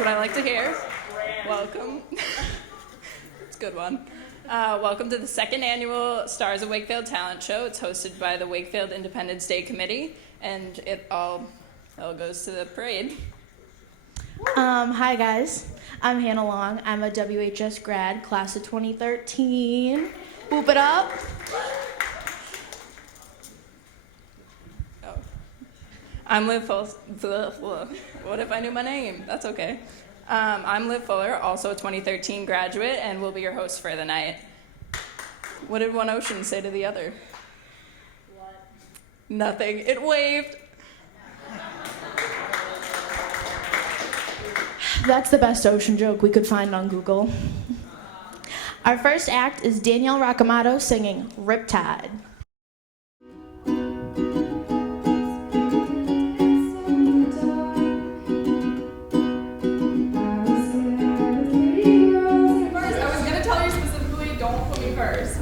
what I like to hear. Welcome. It's a good one. Welcome to the second annual Stars of Wakefield Talent Show. It's hosted by the Wakefield Independence Day Committee, and it all goes to the parade. Hi guys, I'm Hannah Long. I'm a WHS grad, class of 2013. Whoop it up. Oh. I'm Liv Fuller. What if I knew my name? That's okay. I'm Liv Fuller, also a 2013 graduate, and will be your host for the night. What did one ocean say to the other? What? Nothing. It waved. That's the best ocean joke we could find on Google. Our first act is Danielle Racamato singing Riptide.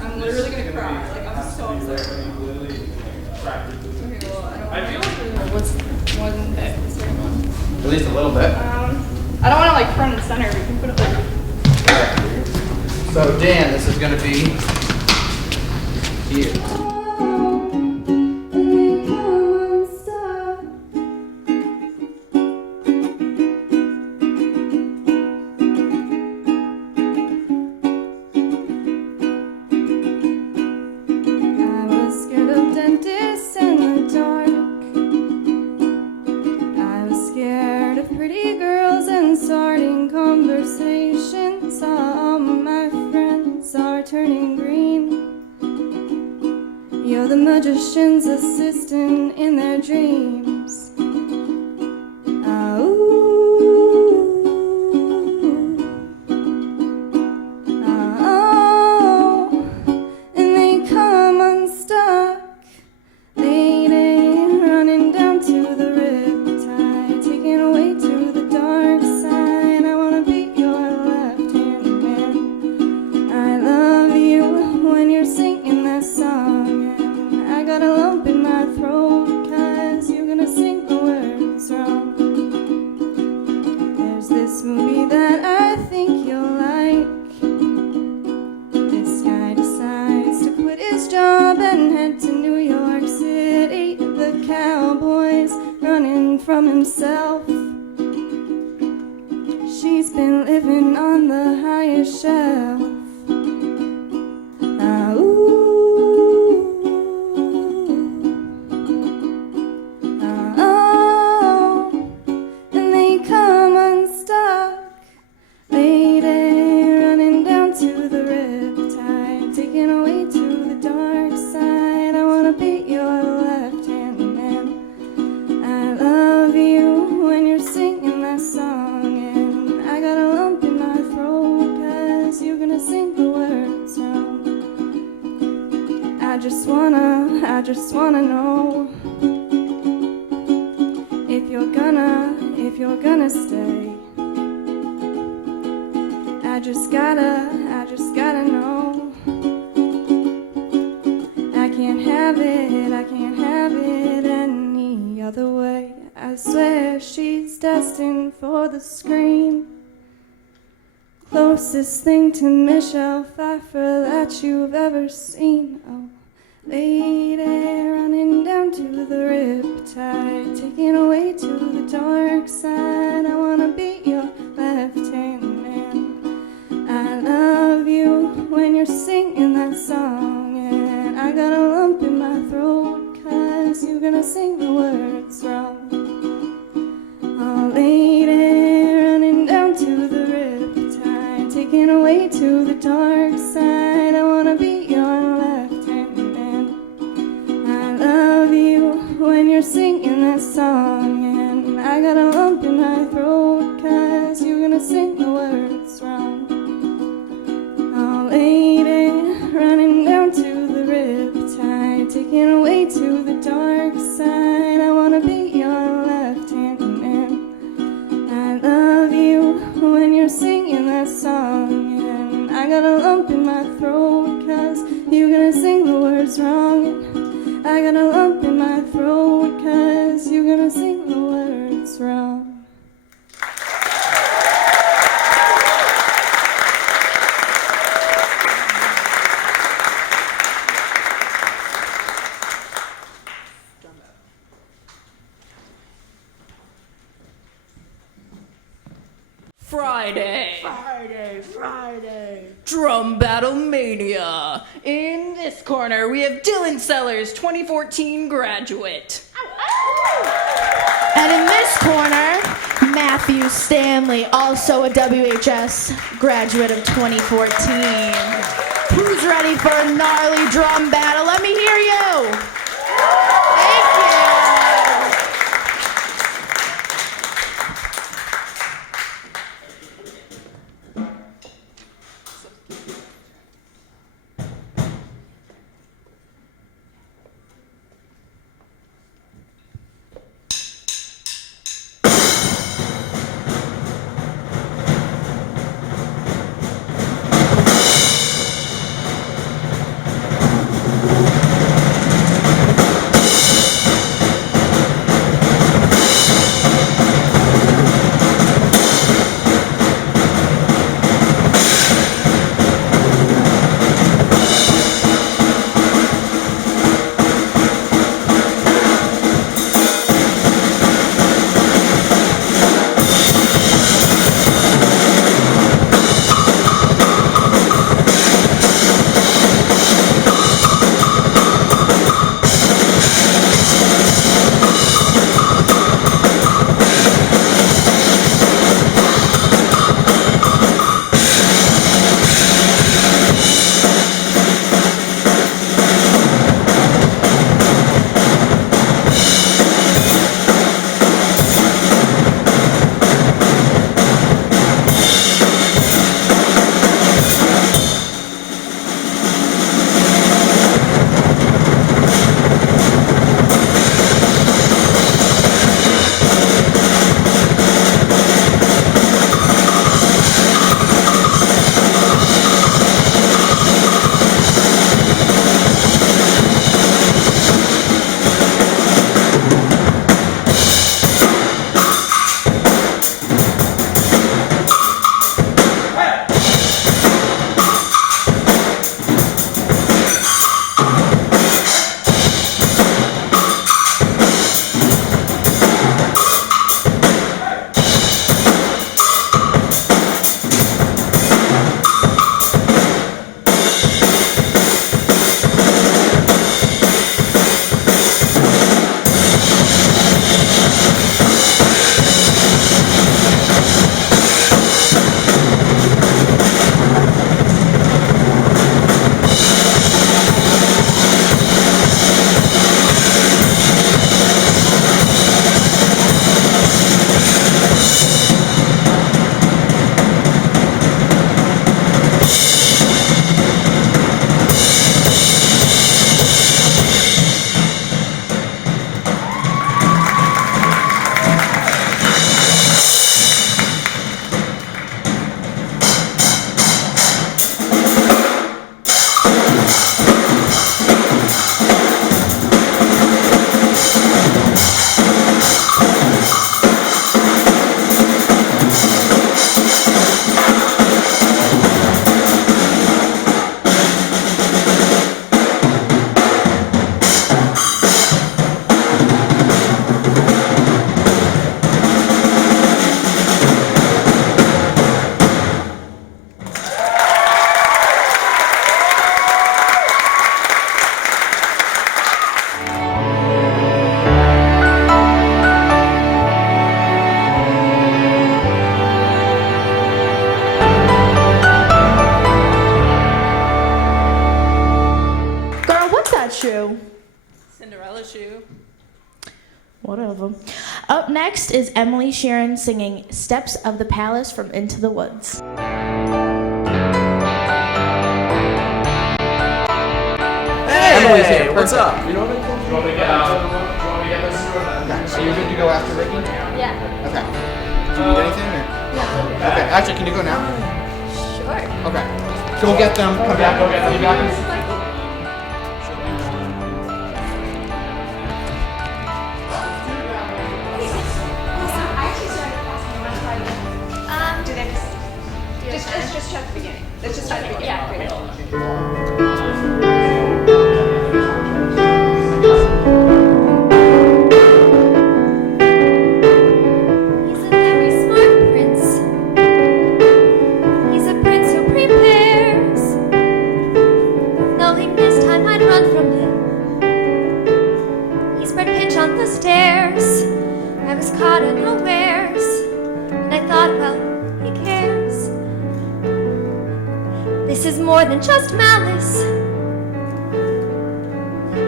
I'm literally gonna cry. Like, I'm so upset. Okay, well, I don't know. What's one pick? Is there one? At least a little bit. I don't want to like front and center. We can put it like. So Dan, this is gonna be here. You're the magician's assistant in their dreams. And they come unstuck, lady, running down to the riptide, taken away to the dark side. I wanna be your left-hand man. I love you when you're singing that song. I got a lump in my throat, 'cause you're gonna sing the words wrong. There's this movie that I think you'll like. This guy decides to quit his job and head to New York City. The cowboy's running from himself. She's been living on the highest shelf. I just wanna know if you're gonna stay. I just gotta know. I can't have it any other way. I swear she's destined for the screen. Closest thing to Michelle Pfeiffer that you've ever seen. Oh, lady, running down to the riptide, taken away to the dark side. I wanna be your left-hand man. I love you when you're singing that song, and I got a lump in my throat, 'cause you're gonna sing the words wrong. Oh, lady, running down to the riptide, taken away to the dark side. I wanna be your left-hand man. I love you when you're singing that song, and I got a lump in my throat, 'cause you're gonna sing the words wrong. Oh, lady, running down to the riptide, taken away to the dark side. I wanna be your left-hand man. I love you when you're singing that song, and I got a lump in my throat, 'cause you're gonna sing the words wrong. I got a lump in my throat, 'cause you're gonna sing the words wrong. Friday. Friday. Drum Battle Mania. In this corner, we have Dylan Sellers, 2014 graduate. And in this corner, Matthew Stanley, also a WHS graduate of 2014. Who's ready for a gnarly drum battle? Let me hear you. Thank you. Shoe. Cinderella shoe. Whatever. Up next is Emily Sheeran singing Steps of the Palace from Into the Woods. Hey, Emily's here. What's up? You want me to get this? Okay, so you're good to go after Ricky? Yeah. Okay. Do you need anything? Or? No. Okay, actually, can you go now? Sure. Okay. Go get them, come back. Go get them. You got this? Just check the beginning. Let's just try the beginning. Yeah. He's a very smart prince. this is more than just malice.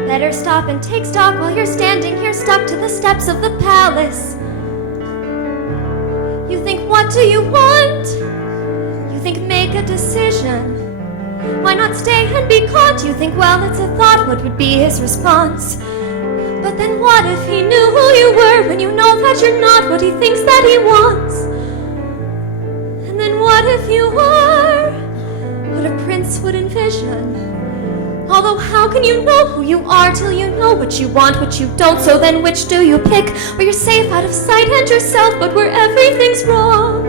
Better stop and take stock while you're standing here stuck to the steps of the palace. You think, what do you want? You think, make a decision. Why not stay and be caught? You think, well, it's a thought, what would be his response? But then what if he knew who you were when you know that you're not what he thinks that he wants? And then what if you are what a prince would envision? Although how can you know who you are till you know what you want, what you don't? So then which do you pick? Where you're safe out of sight and yourself, but where everything's wrong?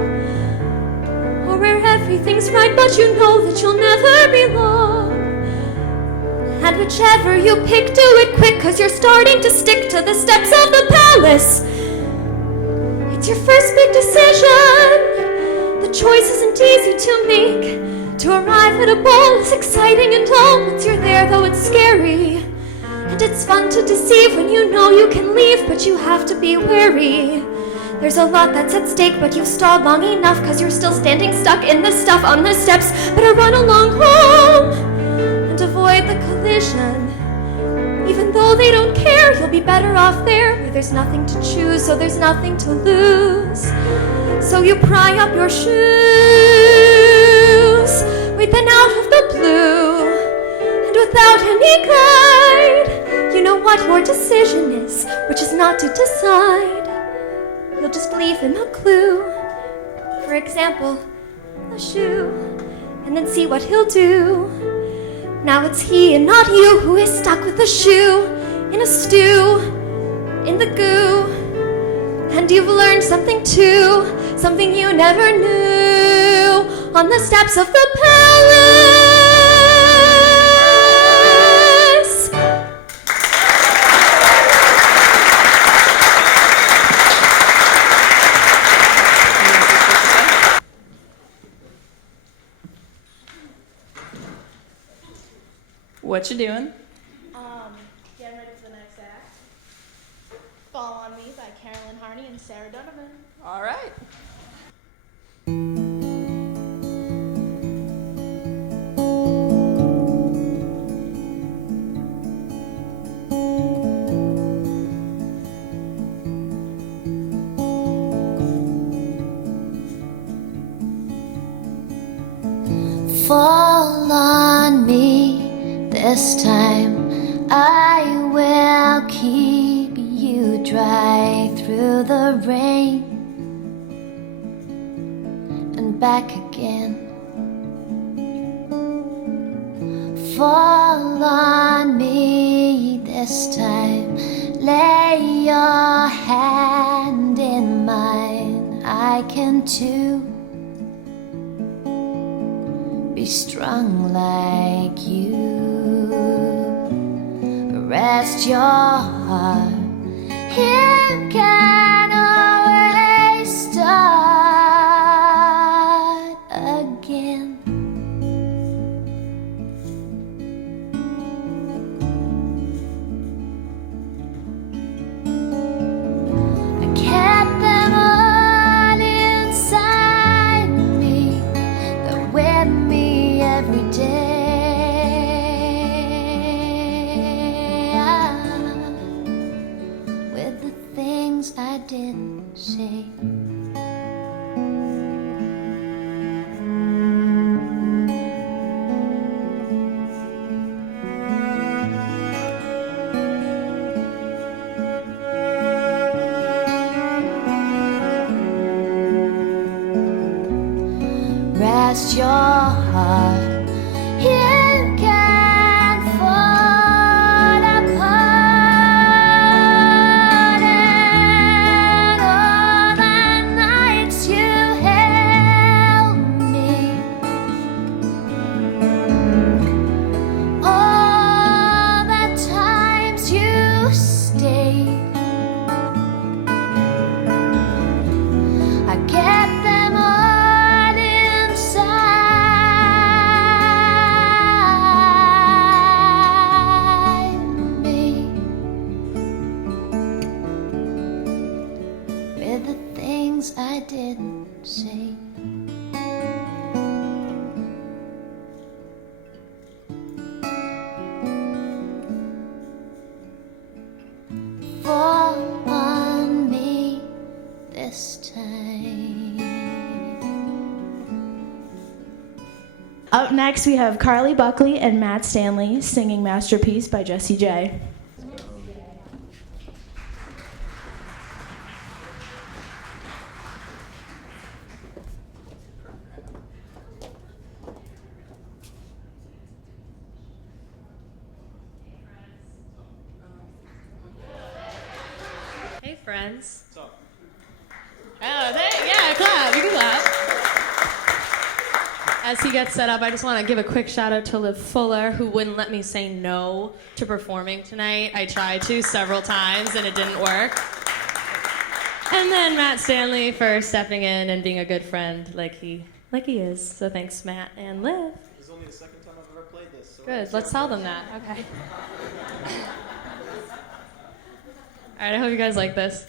Or where everything's right, but you know that you'll never belong? And whichever you pick, do it quick, 'cause you're starting to stick to the steps of the palace. It's your first big decision. The choice isn't easy to make. To arrive at a ball is exciting and all once you're there, though it's scary. And it's fun to deceive when you know you can leave, but you have to be wary. There's a lot that's at stake, but you've stalled long enough, 'cause you're still standing stuck in the stuff on the steps. Better run along home and avoid the collision. Even though they don't care, you'll be better off there, where there's nothing to choose, so there's nothing to lose. So you pry up your shoes, wait then out of the blue, and without any guide, you know what your decision is, which is not to decide. You'll just leave him a clue, for example, a shoe, and then see what he'll do. Now it's he and not you who is stuck with a shoe in a stew, in the goo. And you've learned something too, something you never knew, on the steps of the palace. What you doing? Getting ready for the next act. Fall on Me by Carolyn Harney and Sarah Donovan. All right. Fall on me this time, I will keep you dry through the rain and back again. Fall on me this time, lay your hand in mine, I can too be strong like you. Rest your heart, you can always start again. I kept them all inside me, they're with me every day. With the things I didn't say. Rest your heart, you can fall apart, and all the nights you held me, all the times you stayed, I kept them all inside me, with the things I didn't say. Up next, we have Carly Buckley and Matt Stanley singing Masterpiece by Jessie J. Hey, friends. What's up? Yeah, clap. You can clap. As he gets set up, I just want to give a quick shout out to Liv Fuller, who wouldn't let me say no to performing tonight. I tried to several times and it didn't work. And then Matt Stanley for stepping in and being a good friend like he is. So thanks, Matt and Liv. This is only the second time I've ever played this. So Good. Let's tell them that. Okay. All right. I hope you guys like this.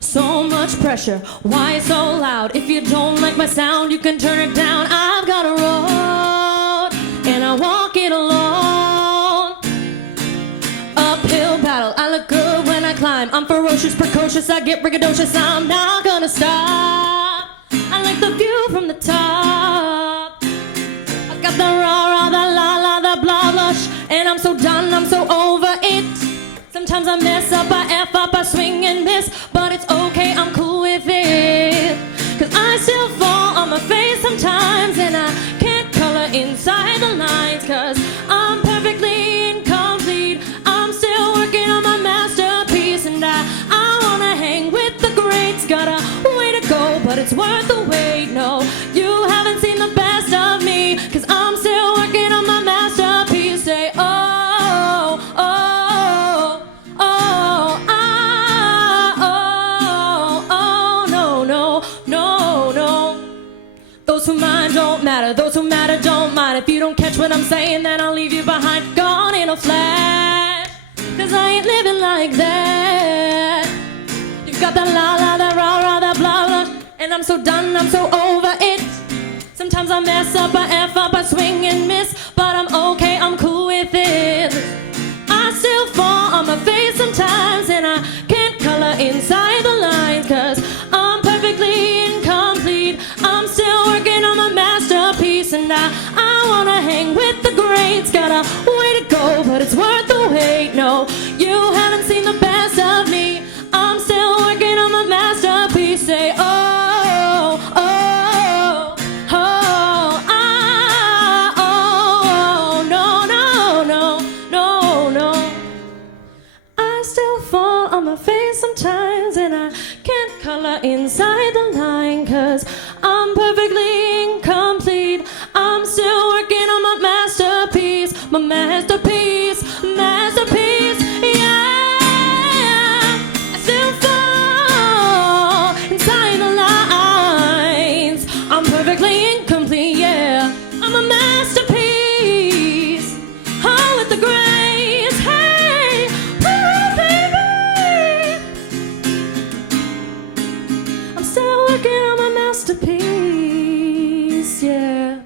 So much pressure, why so loud? If you don't like my sound, you can turn it down. I've got a road, and I walk it alone. Uphill battle, I look good when I climb. I'm ferocious, precocious, I get briggadocious. I'm not gonna stop. I like the view from the top. I got the rah-rah, the la-la, the blah-blush, and I'm so done, I'm so over it. Sometimes I mess up, I F up, I swing and miss, but it's okay, I'm cool with it. Cause I still fall on my face sometimes, and I can't color inside the lines, cause I'm perfectly incomplete. I'm still working on my masterpiece, and I wanna hang with the greats. Got a way to go, but it's worth the wait. No, you haven't seen the best of me, cause I'm still working on my masterpiece. Say, oh, oh. Those who mind don't matter, those who matter don't mind. If you don't catch what I'm saying, then I'll leave you behind, gone in a flash. Cause I ain't living like that. You've got the la-la, the rah-rah, the blah-blah, and I'm so done, I'm so over it. Sometimes I mess up, I F up, I swing and miss, but I'm okay, I'm cool with it. I still fall on my face sometimes, and I can't color inside the lines, cause I'm perfectly incomplete. I'm still working on my masterpiece, and I wanna hang with the greats. Got a way to go, but it's worth the wait. No, you haven't seen the best of me. I'm still working on my masterpiece. Say, oh, oh, oh, ah, oh, no, no, no, no, no. I still fall on my face sometimes, and I can't color inside the line, cause I'm perfectly incomplete. I'm still working on my masterpiece, masterpiece, yeah. I still fall inside the lines. I'm perfectly incomplete, yeah. I'm a masterpiece, oh, with the grace, hey, oh, baby. I'm still working on my masterpiece, yeah.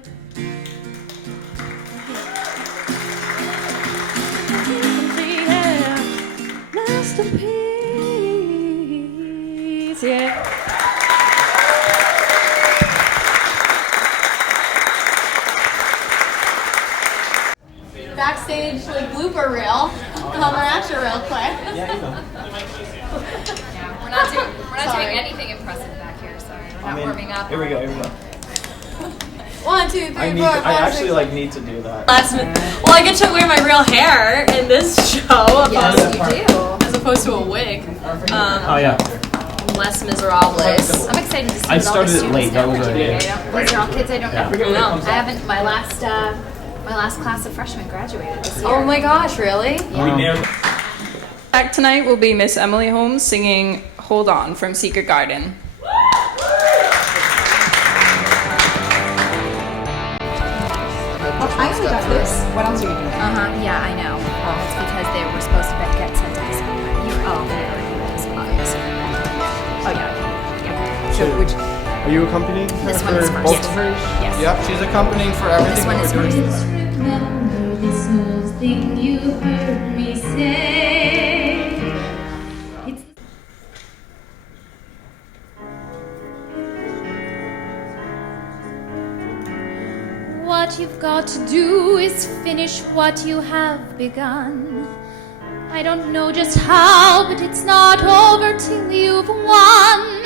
Yeah. Masterpiece, yeah. Backstage blooper reel. Coming at you real quick. Yeah, you know. We're not doing anything impressive back here. Sorry, we're not warming up. Here we go. 1, 2, 3, 4, 5, 6. I actually need to do that. Well, I get to wear my real hair in this show. Yes, you do. As opposed to a wig. Oh yeah. Less miserables. I'm excited to see I what all the started it students late. That was know. a. These are all kids I don't know. No. I haven't. My last class of freshmen graduated this year. Oh my gosh, really? Back tonight will be Miss Emily Holmes singing Hold On from Secret Garden. I only got this. What else are you doing? Yeah, I know. It's because they were supposed to get sent to us. Oh yeah. So which? Are you accompanying her This one for is first. both of hers? Yes. Yep, she's accompanying for everything This one that is we're doing. first. Remember this first thing you heard me say. what you've got to do is finish what you have begun. I don't know just how, but it's not over till you've won.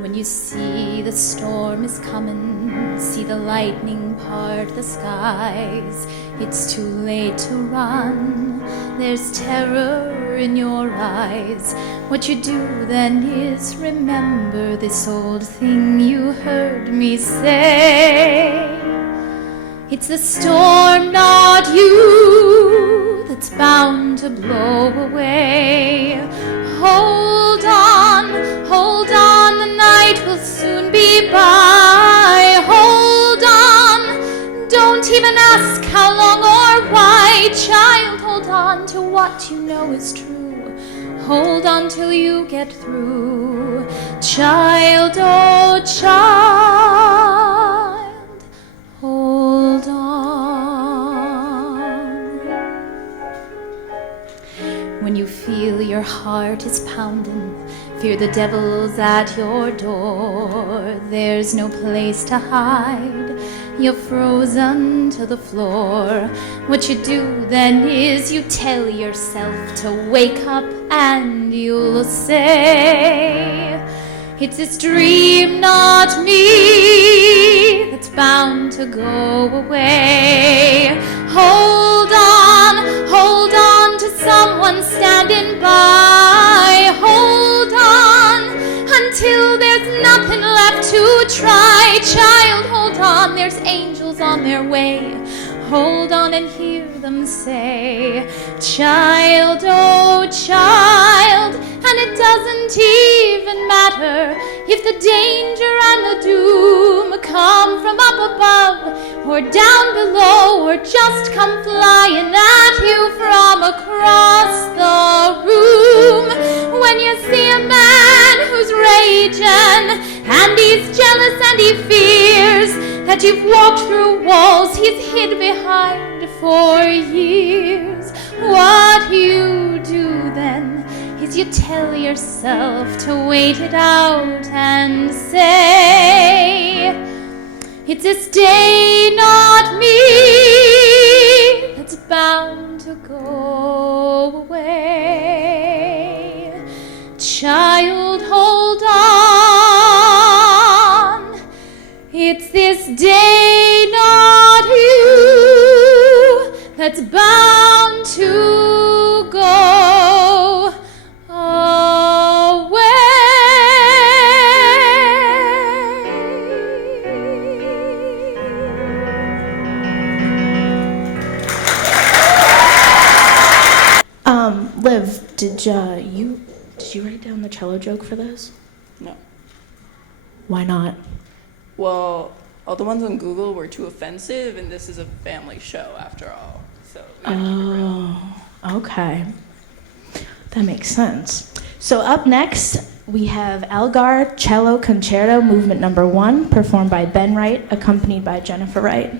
When you see the storm is coming, see the lightning part the skies, it's too late to run. There's terror in your eyes. What you do then is remember this old thing you heard me say. It's the storm, not you, that's bound to blow away. Hold on, the night will soon be by. Hold on, don't even ask how long or why. Child, hold on to what you know is true. Hold on till you get through. Child, oh child, hold on. When you feel your heart is pounding, fear the devil's at your door. There's no place to hide. You're frozen to the floor. What you do then is you tell yourself to wake up, and you'll say, it's this dream, not me, that's bound to go away. Hold on to someone standing by. Hold on until there's nothing left to try. Child, hold on, there's angels on their way. Hold on and hear them say, child, oh child. And it doesn't even matter if the danger and the doom come from up above or down below, or just come flying at you from across the room. When you see a man who's raging and he's jealous and he fears that you've walked through walls he's hid behind for years, what you do then is you tell yourself to wait it out and say, it's this day, not me, that's bound to go away. Child, hold on, it's this day, not you, that's bound to go away. Liv, did you write down the cello joke for this? No. Why not? Well, all the ones on Google were too offensive, and this is a family show after all. So we gotta keep it real. Oh, okay. That makes sense. So up next, we have Elgar Cello Concerto Movement Number 1, performed by Ben Wright, accompanied by Jennifer Wright.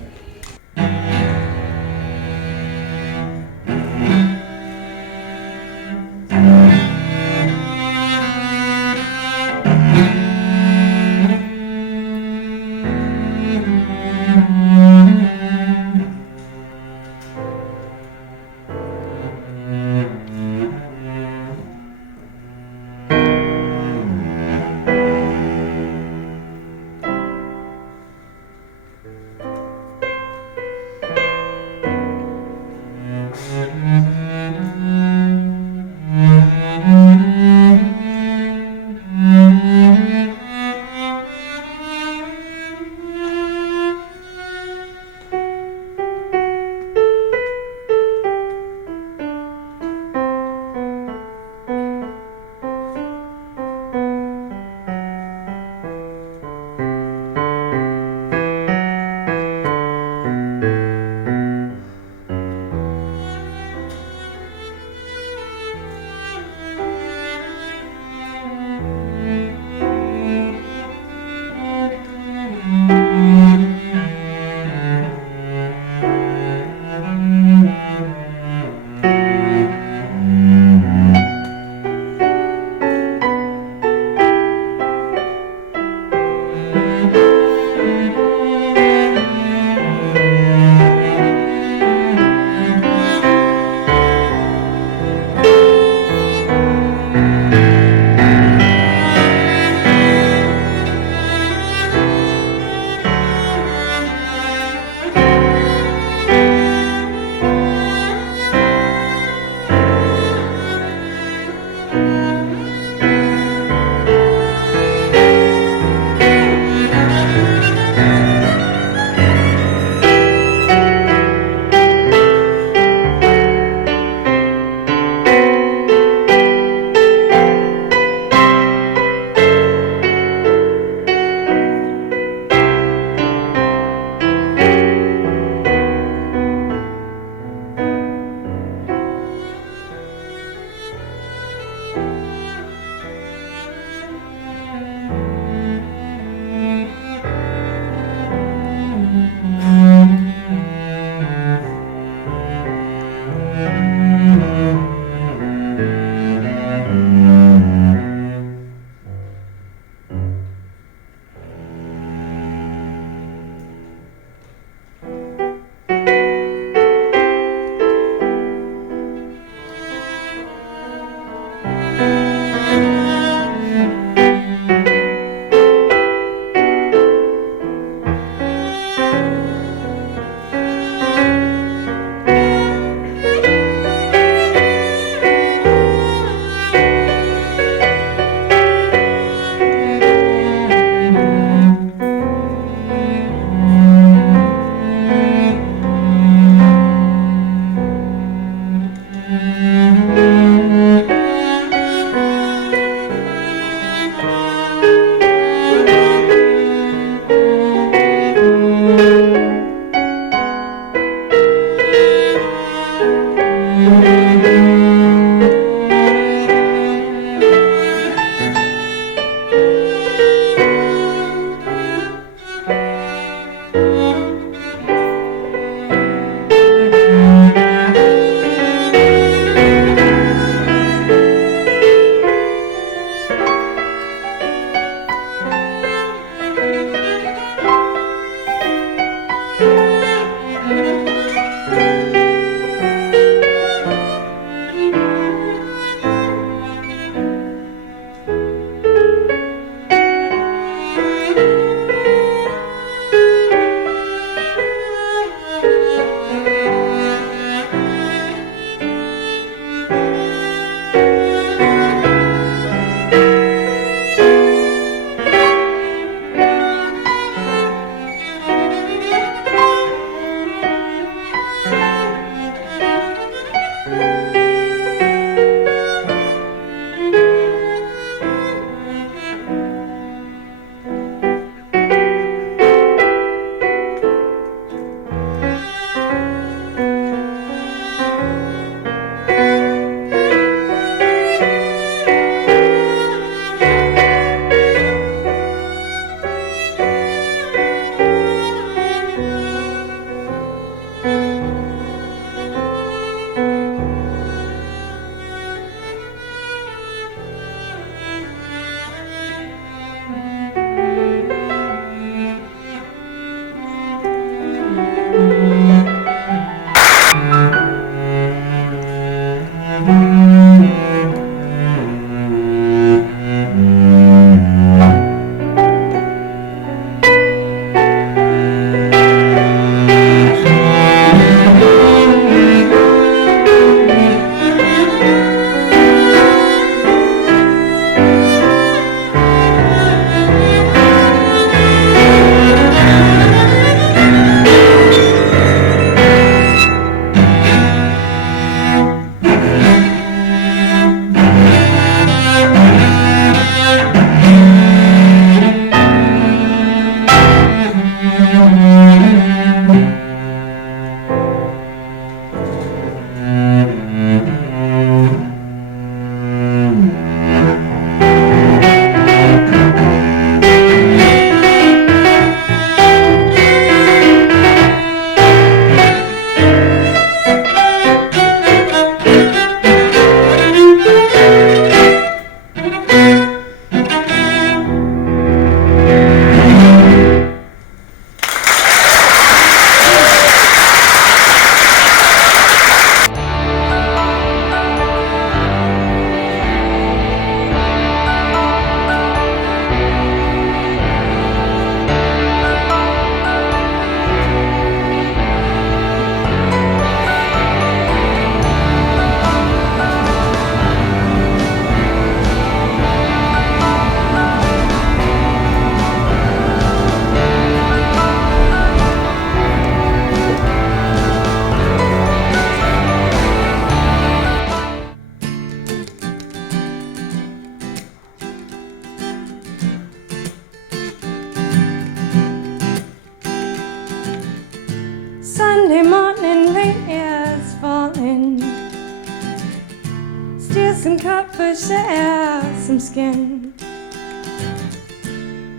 push out some skin.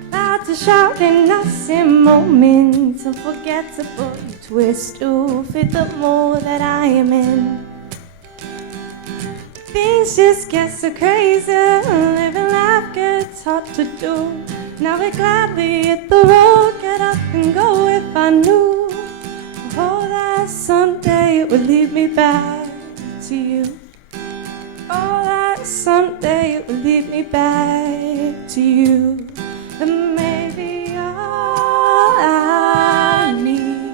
Clouds are shouting us in moments unforgettable. You twist to fit the mold that I am in. Things just get so crazy, living life gets hard to do. Now I gladly hit the road, get up and go if I knew, oh, that someday it would lead me back to you. Oh, that someday it would lead me back to you. And maybe all I need,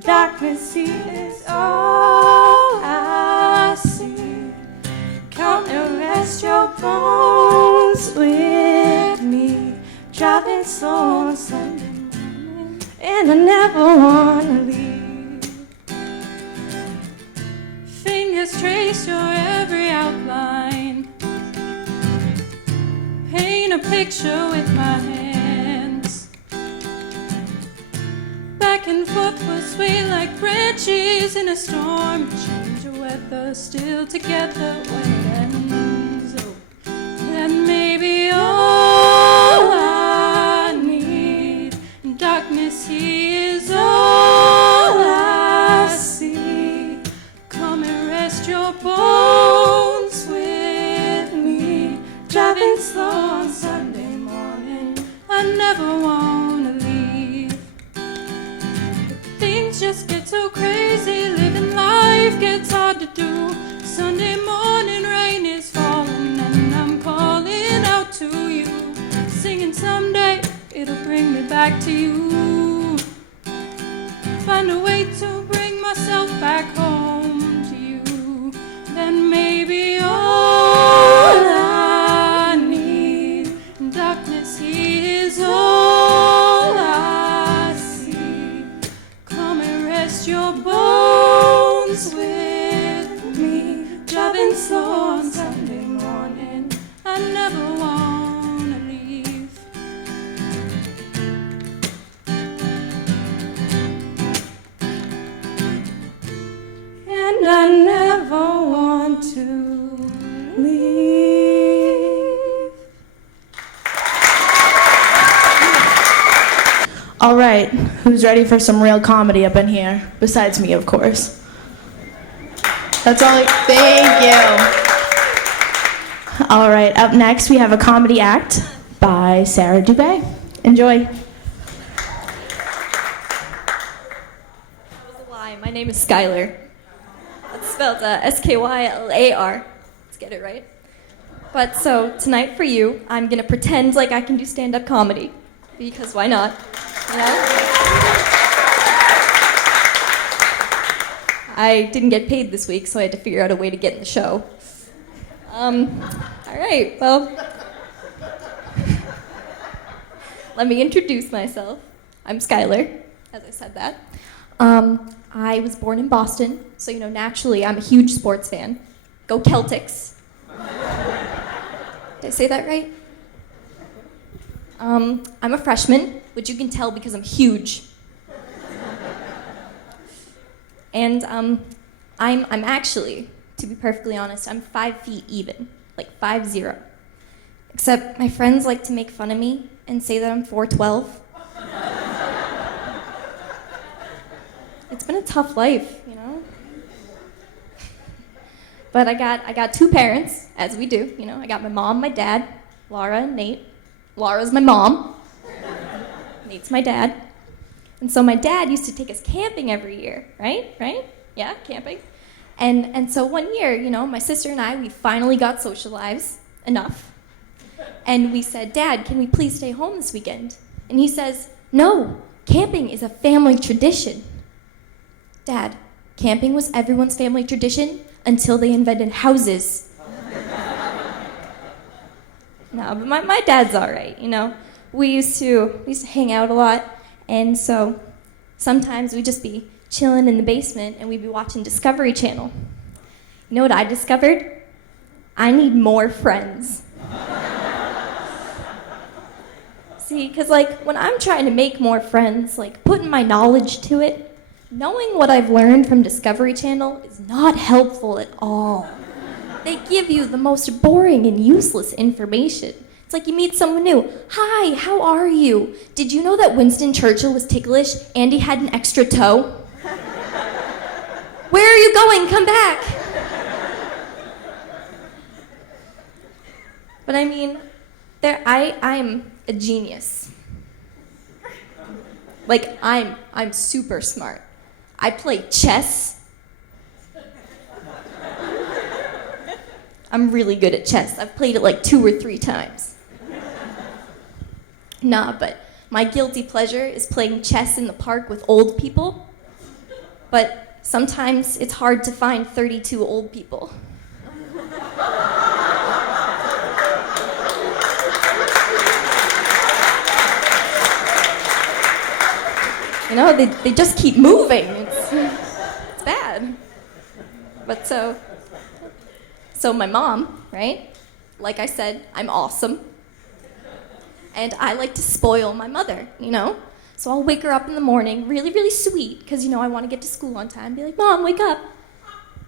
darkness is all I see. Come and rest your bones with me, driving slow on Sunday morning, and I never wanna leave. Fingers trace your every outline. Paint a picture with my hands. Back and forth we'll sway like branches in a storm. Change the weather, still together when it ends. Oh, then maybe all I need. Darkness, he is all I see. Come and rest your bones with me, driving slow on Sunday morning. I never wanna leave. Things just get so crazy, living life gets hard to do. Sunday morning rain is falling and I'm calling out to you, singing someday it'll bring me back to you. Find a way to bring myself back home to you. Then maybe all I need, darkness, he is all I see. Come and rest your bones with me, driving slow on Sunday morning. I never wanna leave. And I never want to leave. All right, who's ready for some real comedy up in here? Besides me, of course. That's all. Thank you. All right, up next we have a comedy act by Sarah Dubé. Enjoy. That was a lie. My name is Skylar. That's spelled S-K-Y-L-A-R. Let's get it right. But so tonight for you, I'm gonna pretend like I can do stand-up comedy, because why not? You know? I didn't get paid this week, so I had to figure out a way to get in the show. All right, well, let me introduce myself. I'm Skylar, as I said that. I was born in Boston, so you know, naturally, I'm a huge sports fan. Go Celtics. Did I say that right? I'm a freshman, which you can tell because I'm huge. And I'm actually, to be perfectly honest, I'm 5 feet even, like 5'0". Except my friends like to make fun of me and say that I'm 4'12". It's been a tough life, you know? But I got 2 parents, as we do, you know. I got my mom, my dad, Laura and Nate. Laura's my mom. Nate's my dad. And so my dad used to take us camping every year, right? Right? Yeah, camping. And so one year, you know, my sister and I, we finally got social lives enough. And we said, Dad, can we please stay home this weekend? And he says, no, camping is a family tradition. Dad, camping was everyone's family tradition until they invented houses. No, but my dad's all right, you know. We used to hang out a lot, and so sometimes we'd just be chilling in the basement and we'd be watching Discovery Channel. You know what I discovered? I need more friends. See, because like when I'm trying to make more friends, like putting my knowledge to it, knowing what I've learned from Discovery Channel is not helpful at all. They give you the most boring and useless information. It's like you meet someone new. Hi, how are you? Did you know that Winston Churchill was ticklish and he had an extra toe? Where are you going? Come back. But I mean, I'm a genius. Like, I'm super smart. I play chess. I'm really good at chess. I've played it like 2 or 3 times. Nah, but my guilty pleasure is playing chess in the park with old people. But sometimes it's hard to find 32 old people. You know, they just keep moving. It's bad. But so my mom, right? Like I said, I'm awesome. And I like to spoil my mother, you know? So I'll wake her up in the morning, really, really sweet, because, you know, I want to get to school on time. Be like, Mom, wake up.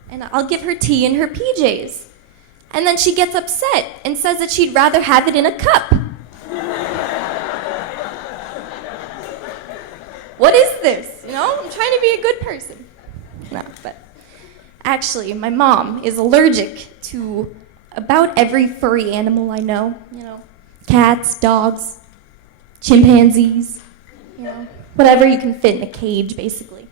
And I'll give her tea in her PJs. And then she gets upset and says that she'd rather have it in a cup. What is this? You know, I'm trying to be a good person. No, but actually, my mom is allergic to about every furry animal I know. You know, cats, dogs, chimpanzees, you know, whatever you can fit in a cage, basically.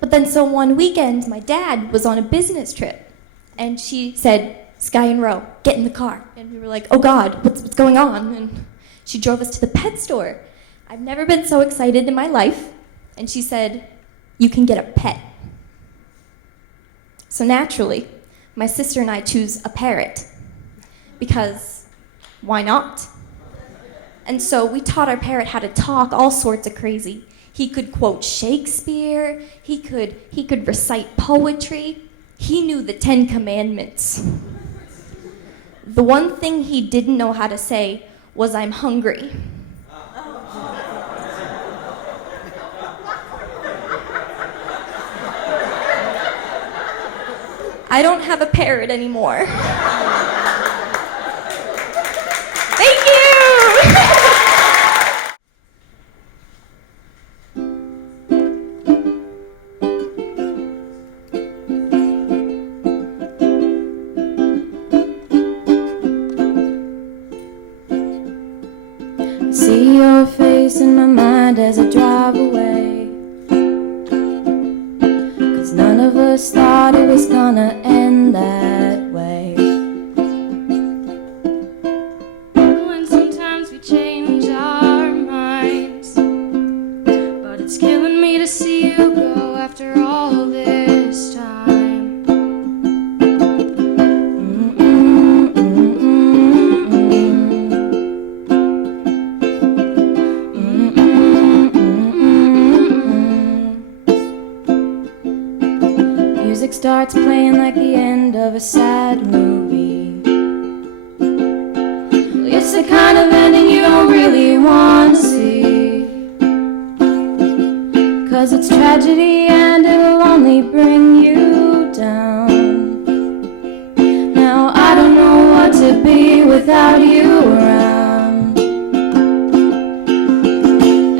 But then so one weekend, my dad was on a business trip, and she said, Sky and Roe, get in the car. And we were like, oh God, what's going on? And she drove us to the pet store. I've never been so excited in my life. And she said, you can get a pet. So naturally, my sister and I choose a parrot. Because why not? And so we taught our parrot how to talk all sorts of crazy. He could quote Shakespeare. He could recite poetry. He knew the 10 Commandments. The one thing he didn't know how to say was, I'm hungry. I don't have a parrot anymore. Thank you! See your face in my mind as I drive away. 'Cause none of us thought it was gonna end that way. When sometimes we change our minds, but it's killing me to see you go after all this time. Music starts playing like the end of a sad movie. Well, it's the kind of ending you don't really want to see, 'cause it's tragedy and it'll only bring you down. Now I don't know what to be without you around.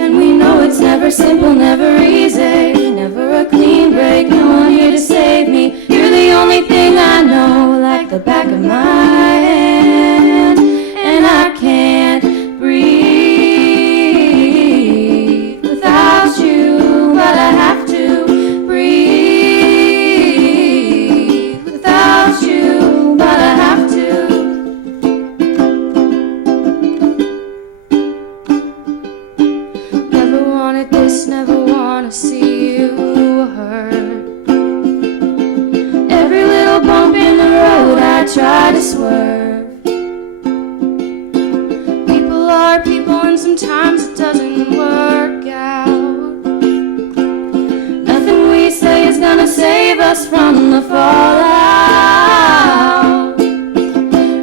And we know it's never simple, never easy, never a clean break, no one here to save me. You're the only thing I know, like the back of my hand. And I can't breathe without you, but I have to breathe without you, but I have to. Never wanted this, never wanna see you hurt. Every little bump in the road I try to swerve. People are people and sometimes it doesn't work out. Nothing we say is gonna save us from the fallout.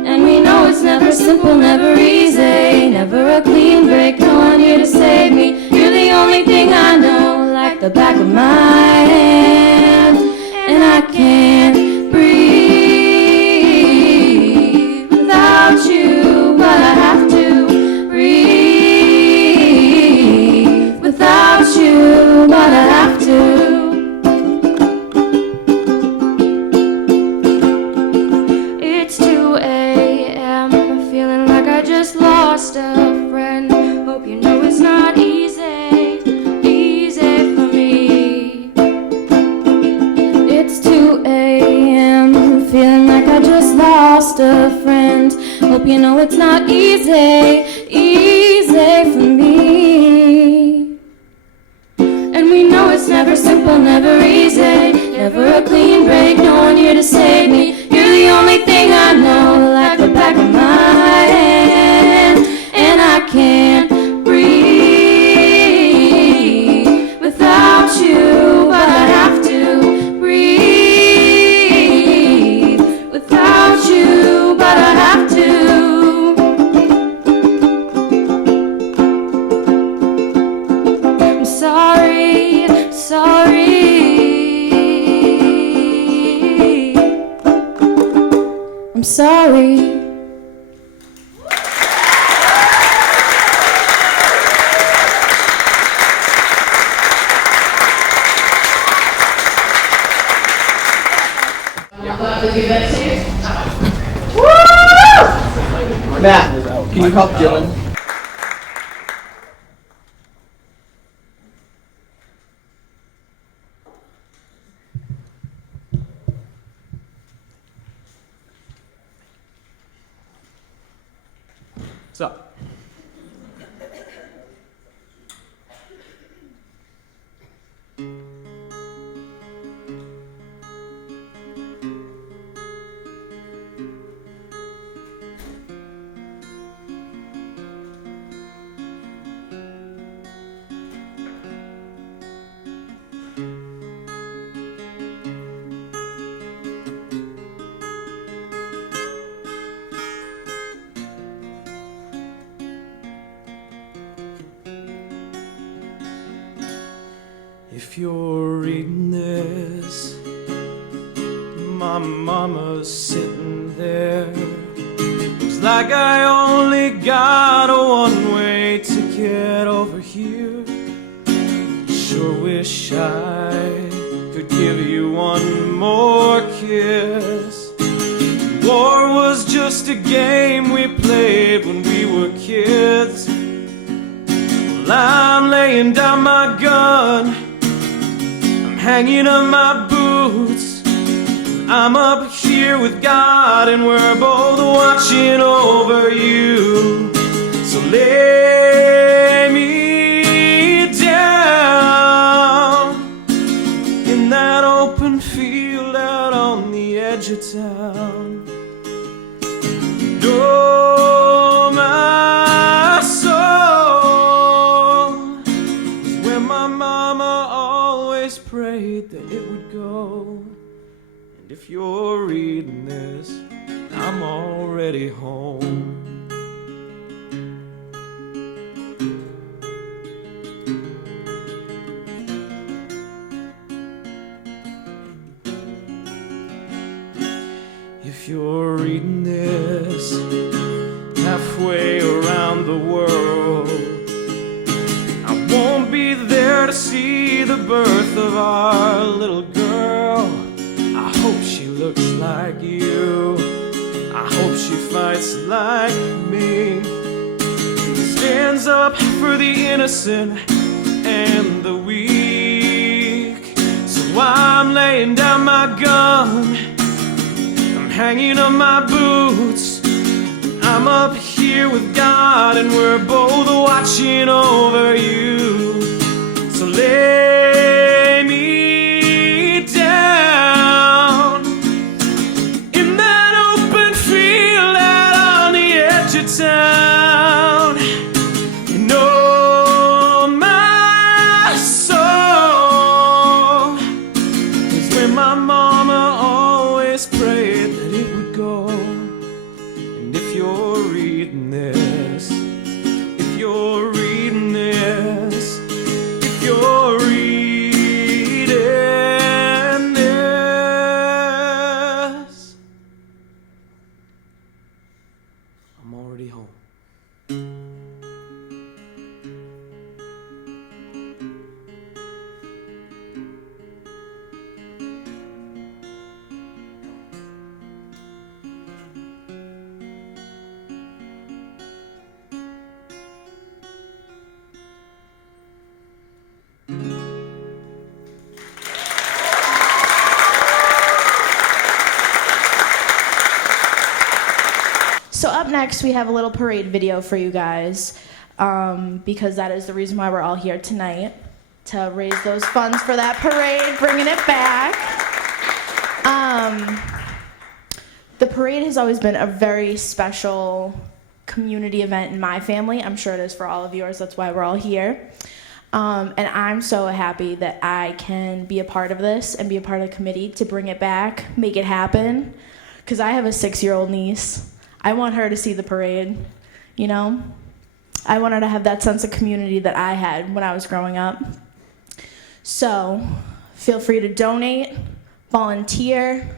And we know it's never simple, never easy, never a clean break, no one here to save me. You're the only thing I know, like the back of my hand. And I can't breathe a friend. Hope you know it's not easy for me. And we know it's never simple, never easy, never a clean break, no one here to save me. You're the only thing I know, like the back of my hand. And I can't breathe without you, but I have to breathe without you, but I have to. I'm sorry, I'm sorry. Matt, can you help Dylan? What's up? If you're reading this, my mama's sitting there. Looks like I only got a one-way ticket over here. Sure wish I could give you one more kiss. War was just a game we played when we were kids. Well, I'm laying down my gun, hanging on my boots. I'm up here with God and we're both watching over you. So lay me down in that open field out on the edge of town. Oh, my soul is where my mama always prayed that it would go. And if you're reading this, I'm already home. If you're reading this halfway around the world, I won't be there to see the birth of our little girl. I hope she looks like you, I hope she fights like me, stands up for the innocent and the weak. So I'm laying down my gun, I'm hanging on my boots, I'm up here with God and we're both watching over you. So lay me down in that open field out on the edge of town. And oh, my soul is where my mama always prayed that it would go. And if you're reading this, if you're reading this, if you're reading this, I'm already home. So up next, we have a little parade video for you guys, because that is the reason why we're all here tonight, to raise those funds for that parade, bringing it back. The parade has always been a very special community event in my family. I'm sure it is for all of yours. That's why we're all here. And I'm so happy that I can be a part of this and be a part of the committee to bring it back, make it happen. Because I have a 6-year-old niece. I want her to see the parade, you know? I want her to have that sense of community that I had when I was growing up. So feel free to donate, volunteer,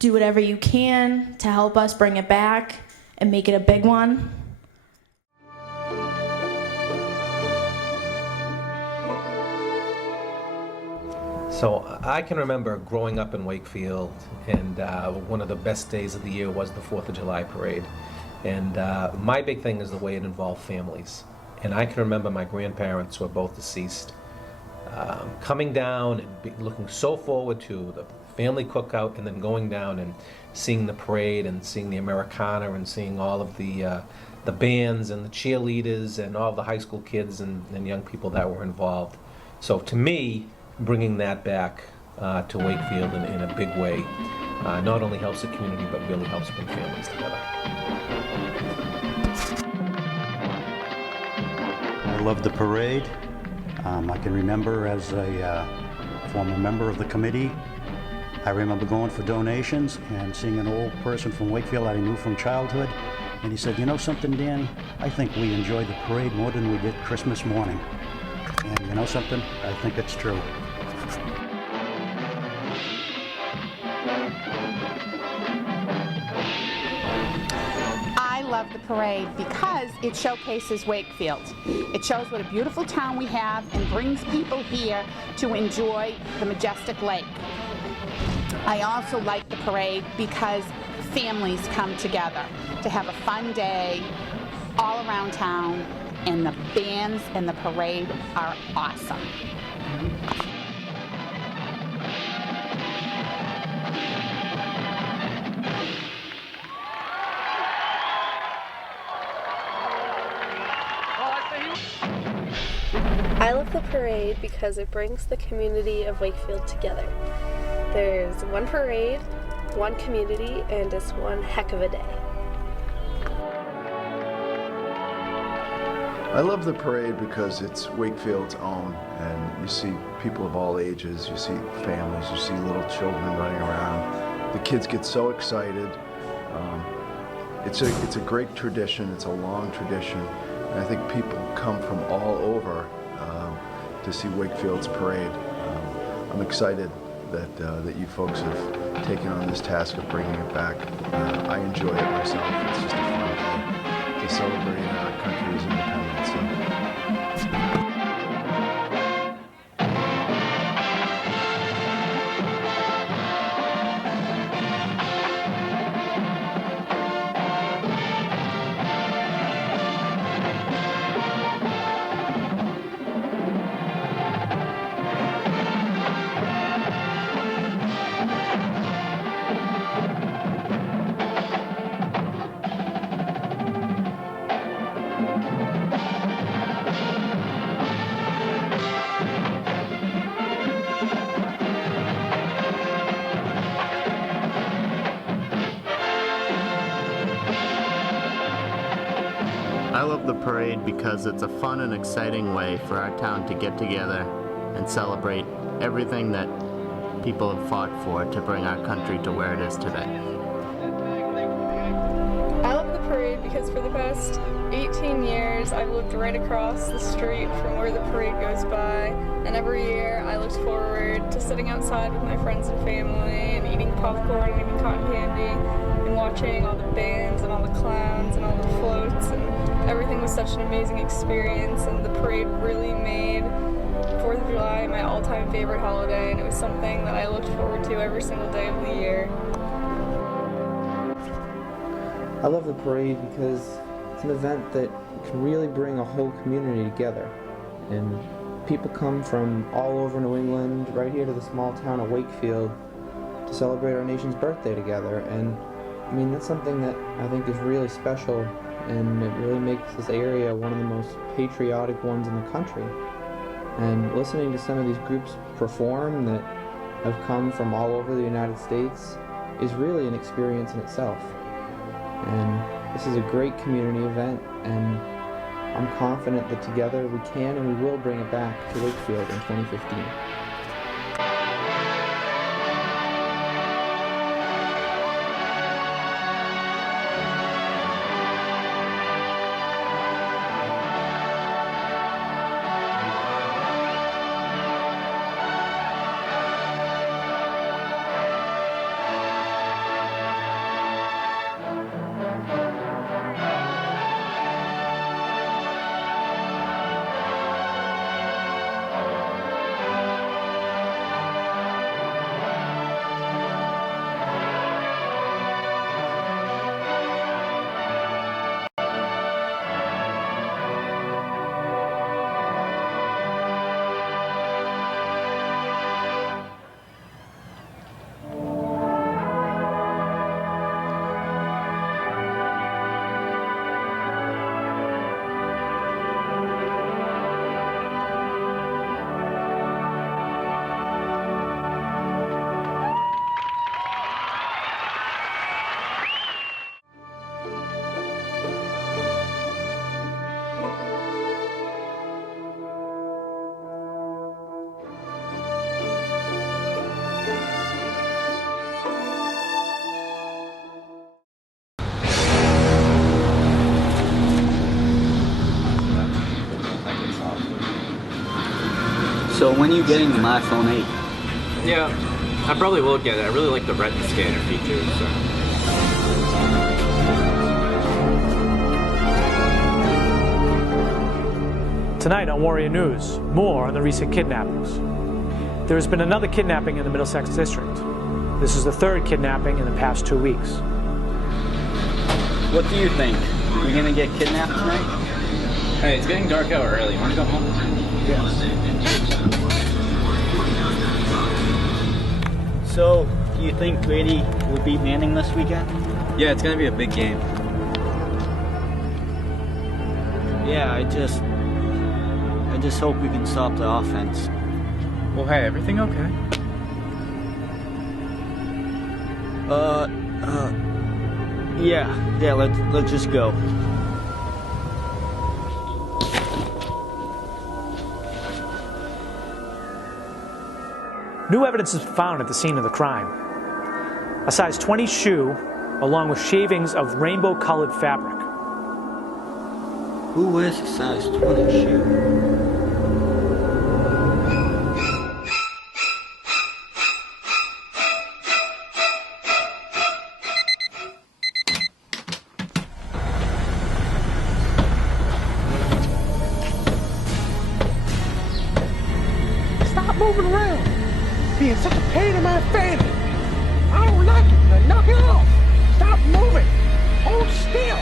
do whatever you can to help us bring it back and make it a big one. So I can remember growing up in Wakefield, and one of the best days of the year was the 4th of July parade. And my big thing is the way it involved families. And I can remember my grandparents, who are both deceased, coming down and looking so forward to the family cookout, and then going down and seeing the parade and seeing the Americana and seeing all of the bands and the cheerleaders and all the high school kids and young people that were involved. So to me, bringing that back to Wakefield in a big way not only helps the community but really helps bring families together. I love the parade. I can remember as a former member of the committee, I remember going for donations and seeing an old person from Wakefield that I knew from childhood, and he said, "You know something, Danny? I think we enjoy the parade more than we did Christmas morning." And you know something? I think it's true. I love the parade because it showcases Wakefield. It shows what a beautiful town we have and brings people here to enjoy the majestic lake. I also like the parade because families come together to have a fun day all around town, and the bands and the parade are awesome. I love the parade because it brings the community of Wakefield together. There's one parade, one community, and it's one heck of a day. I love the parade because it's Wakefield's own, and you see people of all ages, you see families, you see little children running around. The kids get so excited. It's a great tradition, it's a long tradition, and I think people come from all over to see Wakefield's parade. I'm excited that you folks have taken on this task of bringing it back. I enjoy it myself. It's just a fun day to celebrate our country's independence. I love the parade because it's a fun and exciting way for our town to get together and celebrate everything that people have fought for to bring our country to where it is today. I love the parade because for the past 18 years I've lived right across the street from where the parade goes by, and every year I looked forward to sitting outside with my friends and family and eating popcorn and eating cotton candy and watching all the bands and all the clowns and all the floats, and everything was such an amazing experience, and the parade really made 4th of July my all-time favorite holiday, and it was something that I looked forward to every single day of the year. I love the parade because it's an event that can really bring a whole community together, and people come from all over New England right here to the small town of Wakefield to celebrate our nation's birthday together, and I mean, that's something that I think is really special, and it really makes this area one of the most patriotic ones in the country. And listening to some of these groups perform that have come from all over the United States is really an experience in itself. And this is a great community event, and I'm confident that together we can and we will bring it back to Wakefield in 2015. So when are you getting the iPhone 8? Yeah, I probably will get it. I really like the retina scanner feature. So. Tonight on Warrior News, more on the recent kidnappings. There has been another kidnapping in the Middlesex District. This is the third kidnapping in the past 2 weeks. What do you think? Are we gonna get kidnapped tonight? Hey, it's getting dark out early. Want to go home? Yeah. So, do you think Grady will beat Manning this weekend? Yeah, it's gonna be a big game. Yeah, I just hope we can stop the offense. Well, hey, everything okay? Yeah, let's just go. New evidence is found at the scene of the crime. A size 20 shoe, along with shavings of rainbow-colored fabric. Who wears a size 20 shoe? Stop moving around. Being such a pain in my fanny. I don't like it. Now knock it off. Stop moving. Hold still.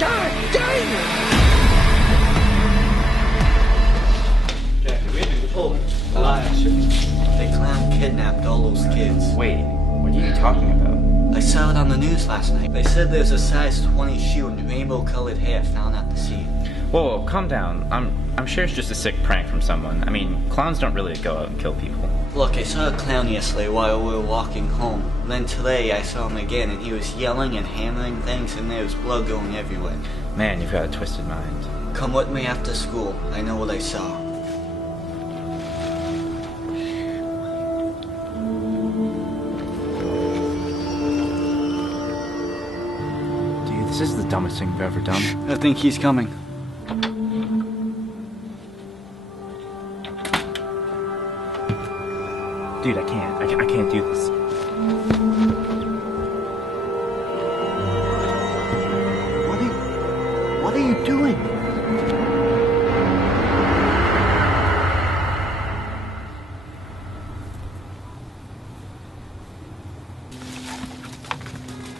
God dang it. Jackie, we have to pull Elias. The clown kidnapped all those kids. Wait, what are you talking about? I saw it on the news last night. They said there's a size 20 shoe and rainbow-colored hair found at the scene. Whoa, calm down. I'm sure it's just a sick prank from someone. I mean, clowns don't really go out and kill people. Look, I saw a clown yesterday while we were walking home. Then today I saw him again and he was yelling and hammering things and there was blood going everywhere. Man, you've got a twisted mind. Come with me after school. I know what I saw. Dude, this is the dumbest thing you've ever done. I think he's coming. Dude, I can't do this. What are you doing?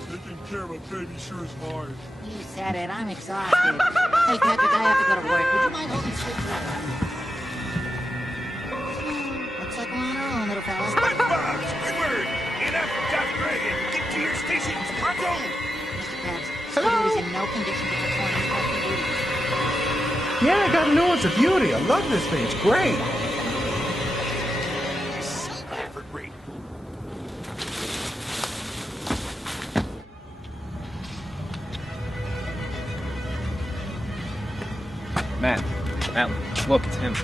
Taking care of a baby sure is hard. You said it. I'm exhausted. Hey, Patrick, I have to go to work. Would you mind holding stick for a minute? Looks like buckle on our own, little fella. SpongeBob, Squidward, enough Tough Dragon. Get to your stations, pronto. Mr. Krabs, Squidward is in no condition to perform his captain duties. Yeah, I gotta know it's a beauty. I love this thing. It's great. Matt, look, it's him.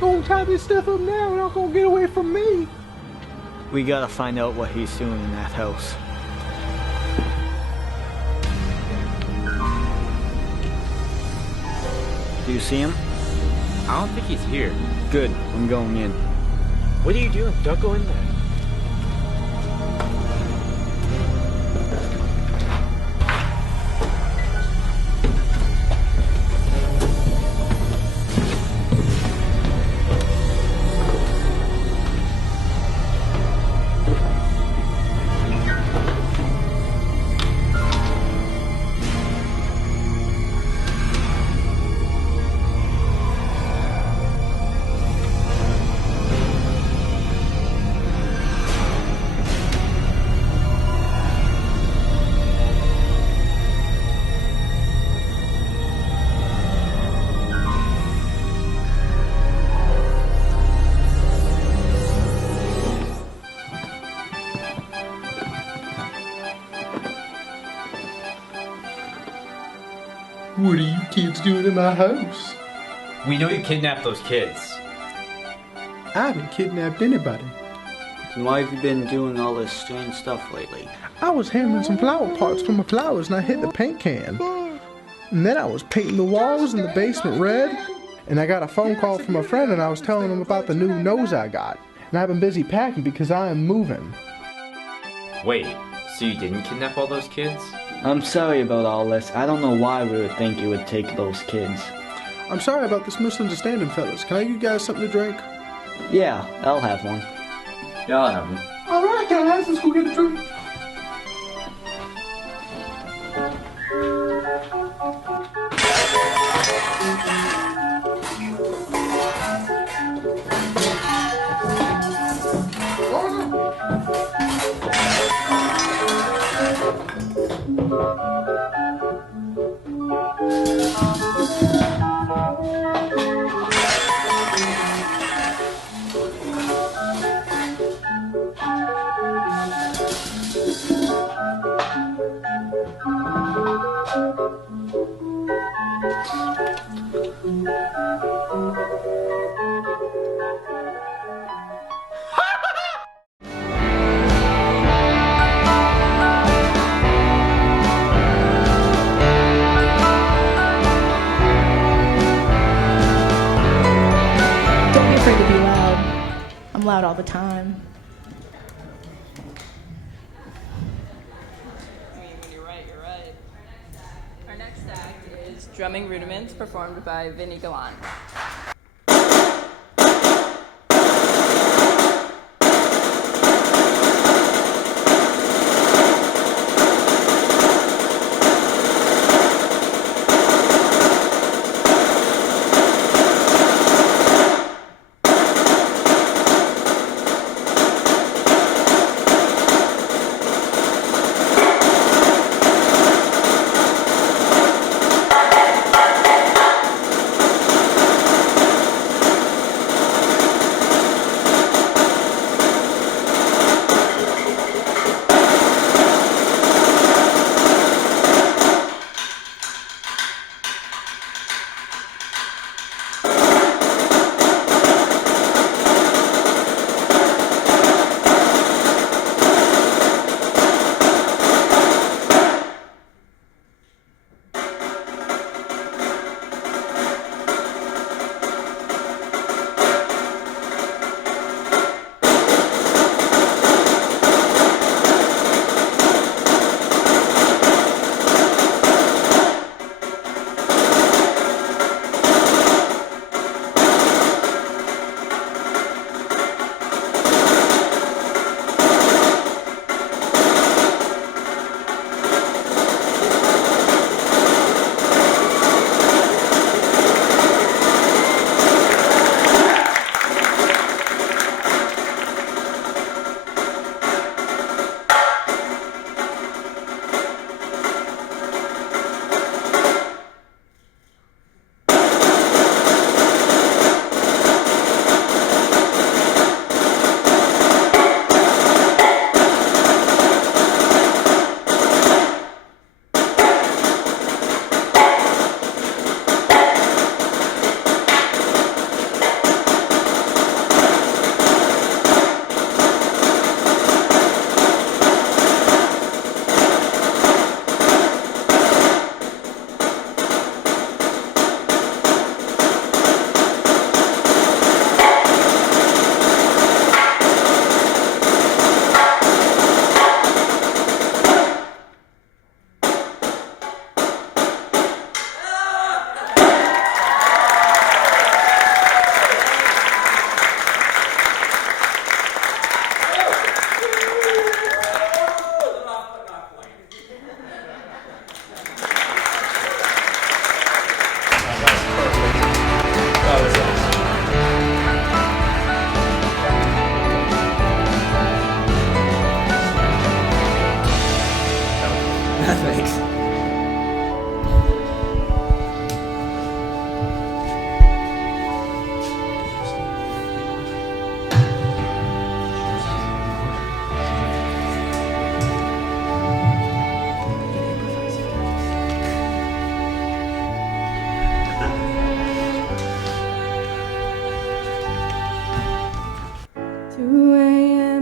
Gonna tie this stuff up now and not gonna get away from me. We gotta find out what he's doing in that house. Do you see him? I don't think he's here. Good, I'm going in. What are you doing? Don't go in there. What are you kids doing in my house? We know you kidnapped those kids. I haven't kidnapped anybody. Then why have you been doing all this strange stuff lately? I was handling some flower pots for my flowers and I hit the paint can. And then I was painting the walls in the basement red. And I got a phone call from a friend and I was telling him about the new nose I got. And I've been busy packing because I am moving. Wait, so you didn't kidnap all those kids? I'm sorry about all this. I don't know why we would think you would take those kids. I'm sorry about this misunderstanding, fellas. Can I give you guys something to drink? Yeah, I'll have one. Yeah, I'll have one. Alright guys, let's go get a drink. Loud all the time. When you're right, you're right. Our next act is Drumming Rudiments, performed by Vinnie Gallant.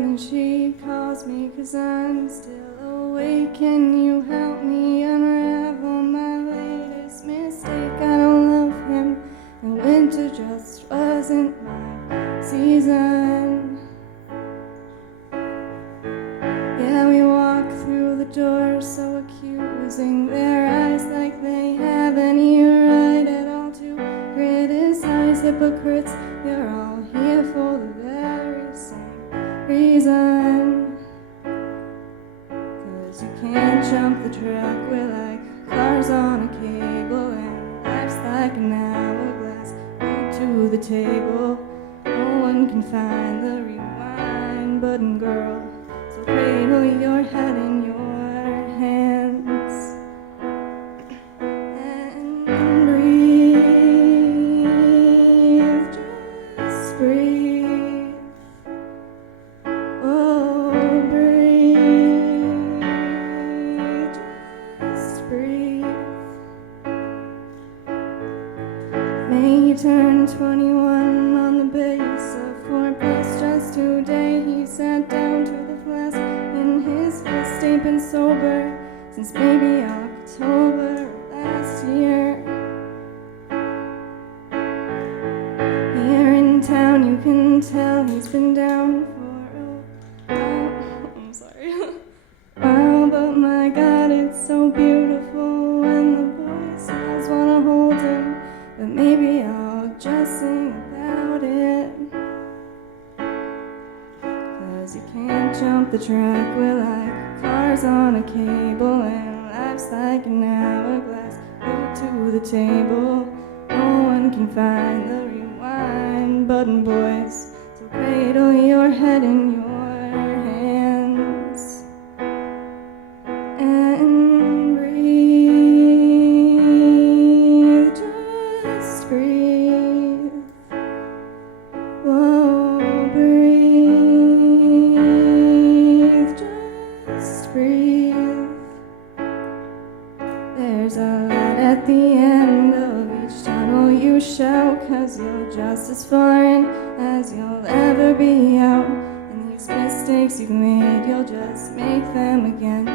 then she calls me 'cause I'm still awake. Can you help me unravel my latest mistake? I don't love him, and winter just wasn't my season. Yeah, we walk through the door so accusing, their eyes like they have any right at all to criticize. Hypocrites, you're all here for the very same reason. 'Cause you can't jump the track, we're like cars on a cable, and life's like an hourglass glued to the table. No one can find the rewind button, girl, so cradle your head in your hands and breathe, just breathe. Oh, breathe, just breathe. May he turn 21 on the base of 4+ just today. He sat down to the flask in his fist. Ain't been sober since maybe October last year. Here in town you can tell he's been down for a while. I'm sorry. Wow, but my God, it's so beautiful when the boys girls wanna hold him. But maybe I'll just sing about it. 'Cause you can't jump the track, we're like cars on a cable, and life's like an hourglass glued to the table. No one can find the rewind button, boys, so cradle your head in your hands and breathe, just breathe. Whoa, breathe, just breathe. There's a light at the end of each tunnel you shout, 'cause you're just as far in as you'll ever be out. And these mistakes you've made, you'll just make them again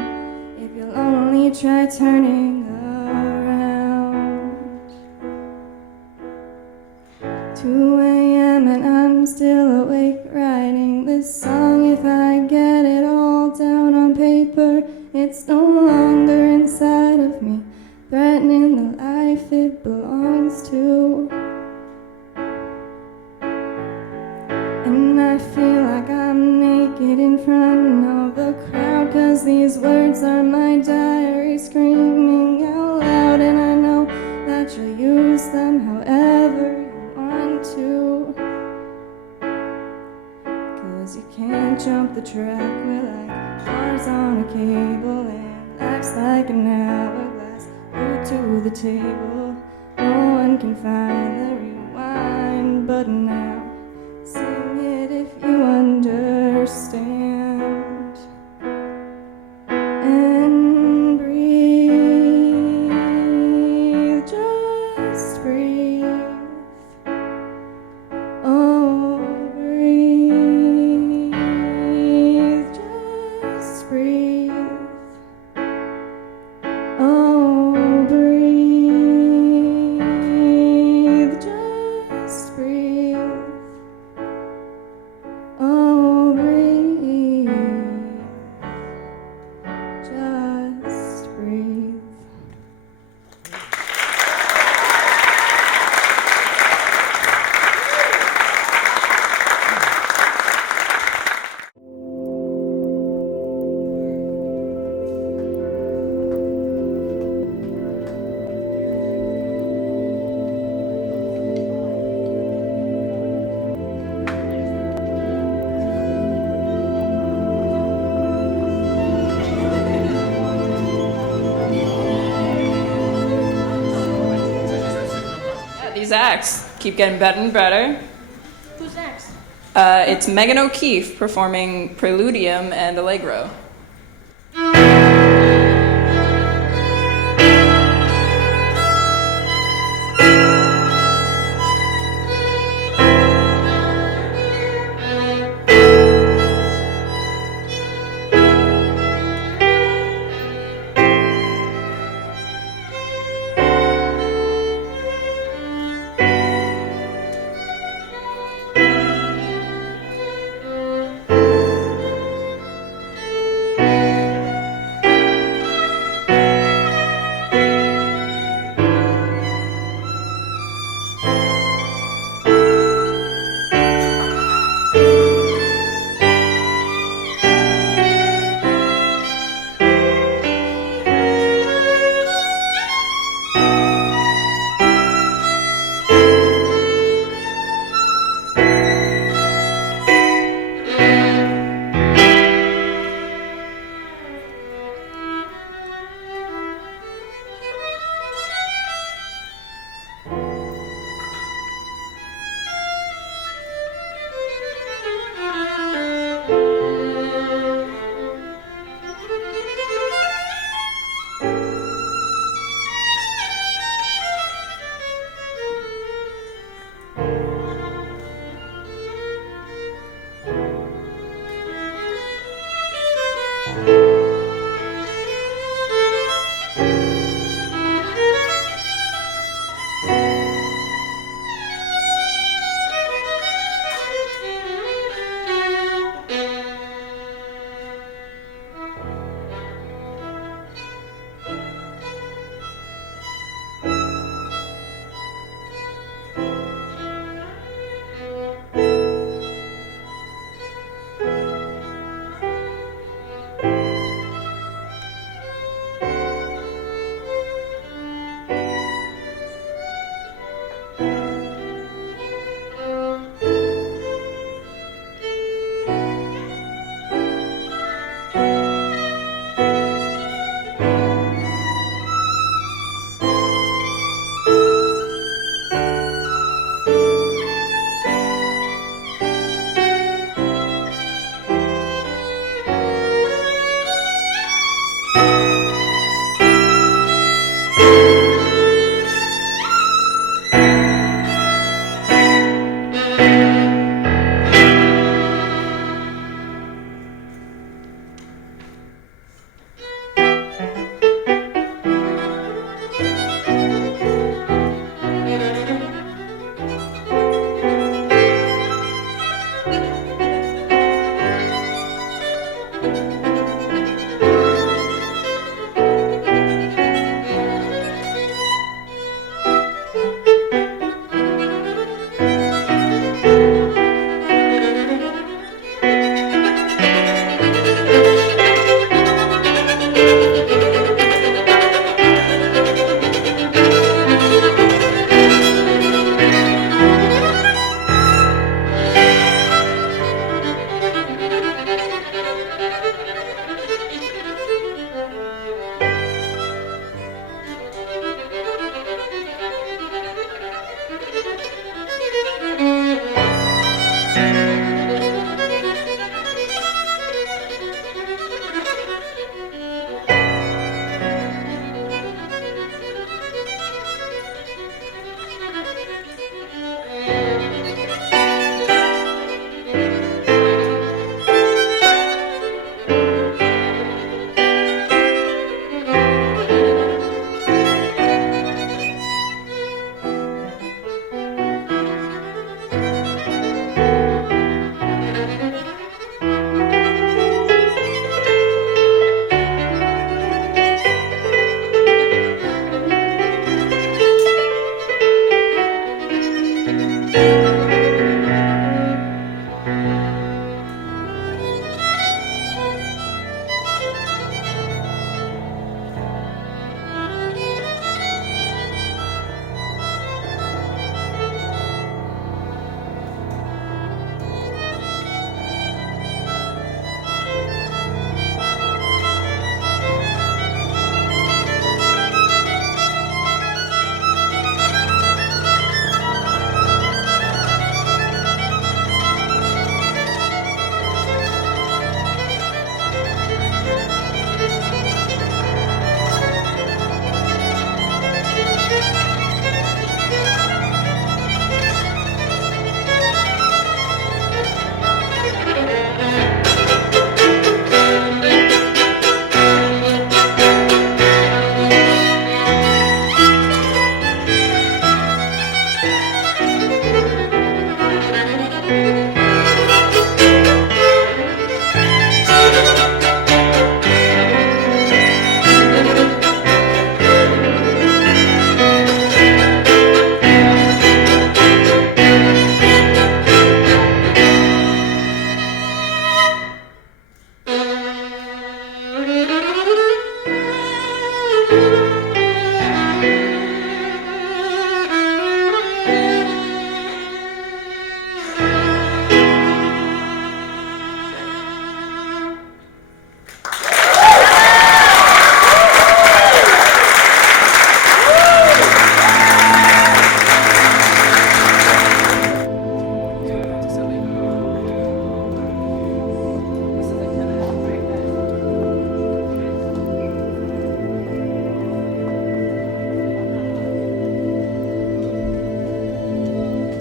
if you'll only try turning around. 2 a.m. and I'm still awake writing this song. If I get it all down on paper, it's no longer inside of me, threatening the life it belongs to. And I feel like I'm naked in front of the crowd, 'cause these words are my diary screaming out loud. And I know that you'll use them however you want to, 'cause you can't jump the track, we're like cars on a cable, and life's like an hourglass glued to the table. No one can find the rewind button now. Sing it if you understand and breathe, just breathe. Oh, breathe, just breathe. Oh, breathe, just breathe. Oh, breathe, just breathe. Yeah, these acts keep getting better and better. Who's next? It's Megan O'Keefe performing Preludium and Allegro.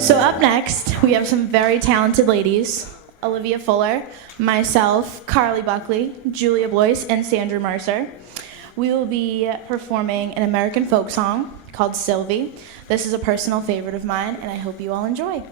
So up next, we have some very talented ladies. Olivia Fuller, myself, Carly Buckley, Julia Boyce, and Sandra Mercer. We will be performing an American folk song called Sylvie. This is a personal favorite of mine, and I hope you all enjoy.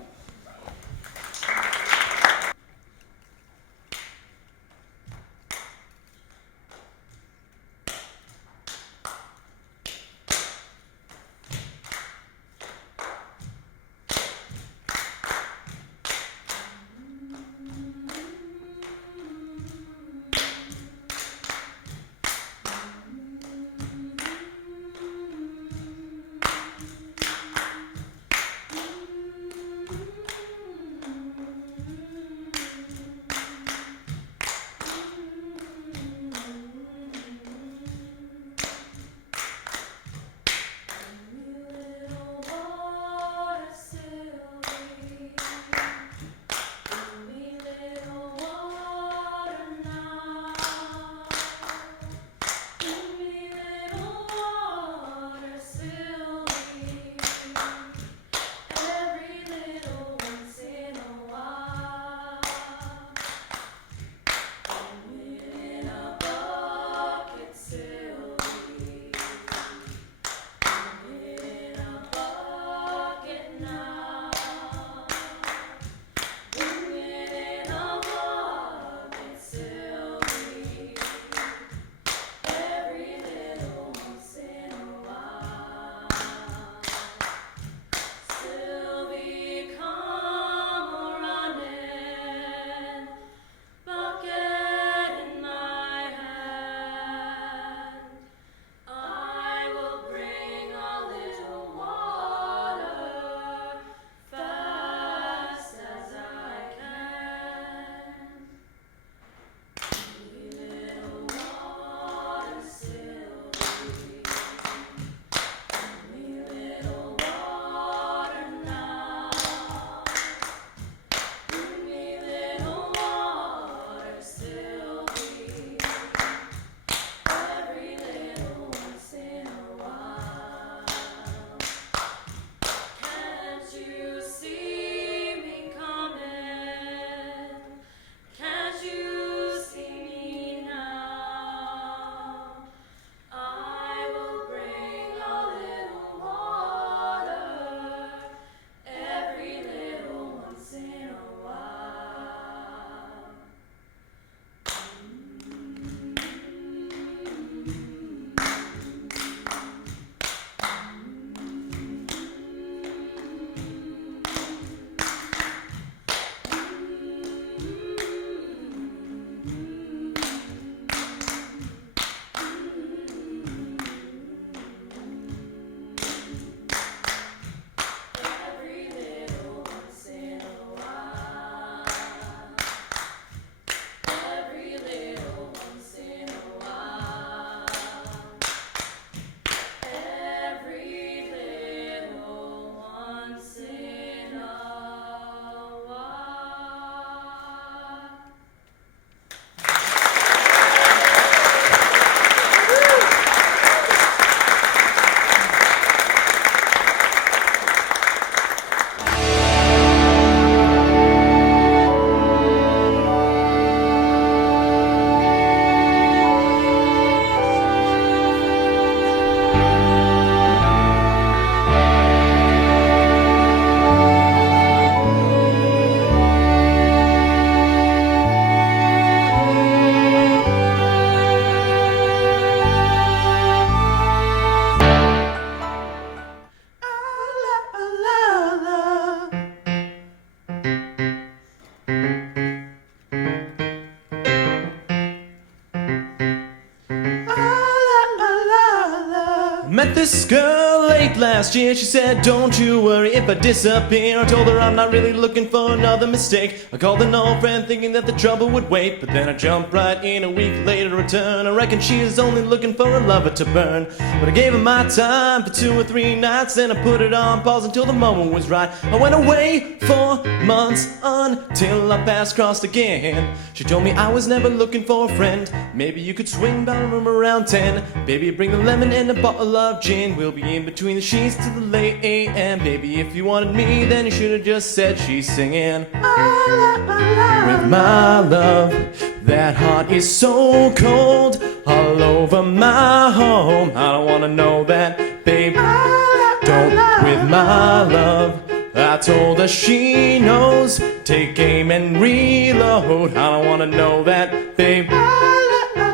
Met this girl late last year. She said, don't you worry if I disappear. I told her I'm not really looking for another mistake. I called an old friend thinking that the trouble would wait, but then I jumped right in a week later to return. I reckon she is only looking for a lover to burn. But I gave her my time for 2 or 3 nights, and I put it on pause until the moment was right. I went away for months until our paths crossed again. She told me I was never looking for a friend. Maybe you could swing by the room around 10. Baby, bring the lemon and a bottle of gin. We'll be in between the sheets till the late a.m. Baby, if you wanted me, then you should have just said she's singing. With my love, that heart is so cold, all over my home. I don't wanna know that, babe. Don't with my love. I told her she knows. Take aim and reload. I don't wanna know that, babe.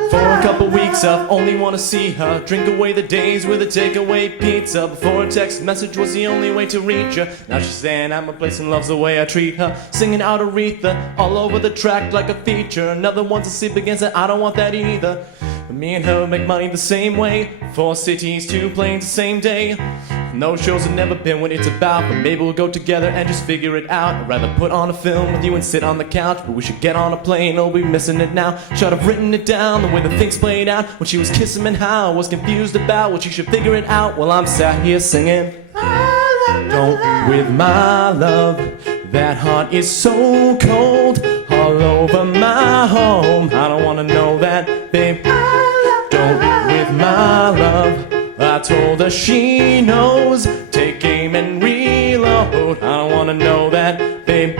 For a couple weeks I've only wanna see her. Drink away the days with a takeaway pizza. Before a text message was the only way to reach her. Now she's saying I'm a place and loves the way I treat her. Singing out Aretha all over the track like a feature. Another one to sleep against it, I don't want that either. But me and her make money the same way. 4 cities, 2 planes the same day. No shows have never been what it's about, but maybe we'll go together and just figure it out. I'd rather put on a film with you and sit on the couch, but we should get on a plane, oh we missing it now. Should have written it down, the way the things played out. When she was kissing me and how I was confused about what she should figure it out while I'm sat here singing. Don't with my love, that heart is so cold, all over my home. I don't wanna know that, babe. Don't with my love. I told her she knows. Take aim and reload. I don't wanna know that, babe.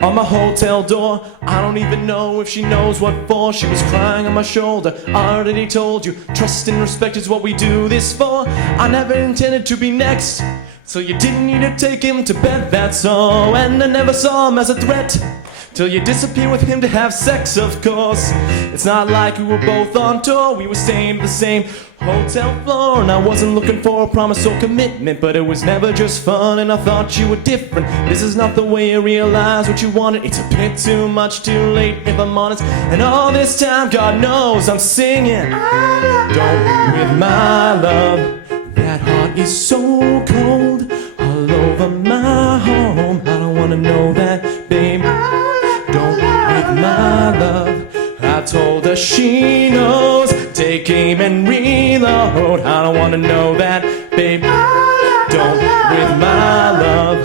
On my hotel door, I don't even know if she knows what for. She was crying on my shoulder. I already told you, trust and respect is what we do this for. I never intended to be next, so you didn't need to take him to bed, that's all. And I never saw him as a threat till you disappear with him to have sex, of course. It's not like we were both on tour. We were staying at the same hotel floor, and I wasn't looking for a promise or commitment, but it was never just fun, and I thought you were different. This is not the way you realize what you wanted. It's a bit too much too late, if I'm honest. And all this time, God knows I'm singing. Don't with my love, that heart is so cold, all over my home. I don't wanna know that, babe. Don't with my love. I told her she knows. Take aim and reload. I don't wanna know that, babe. Don't with my love.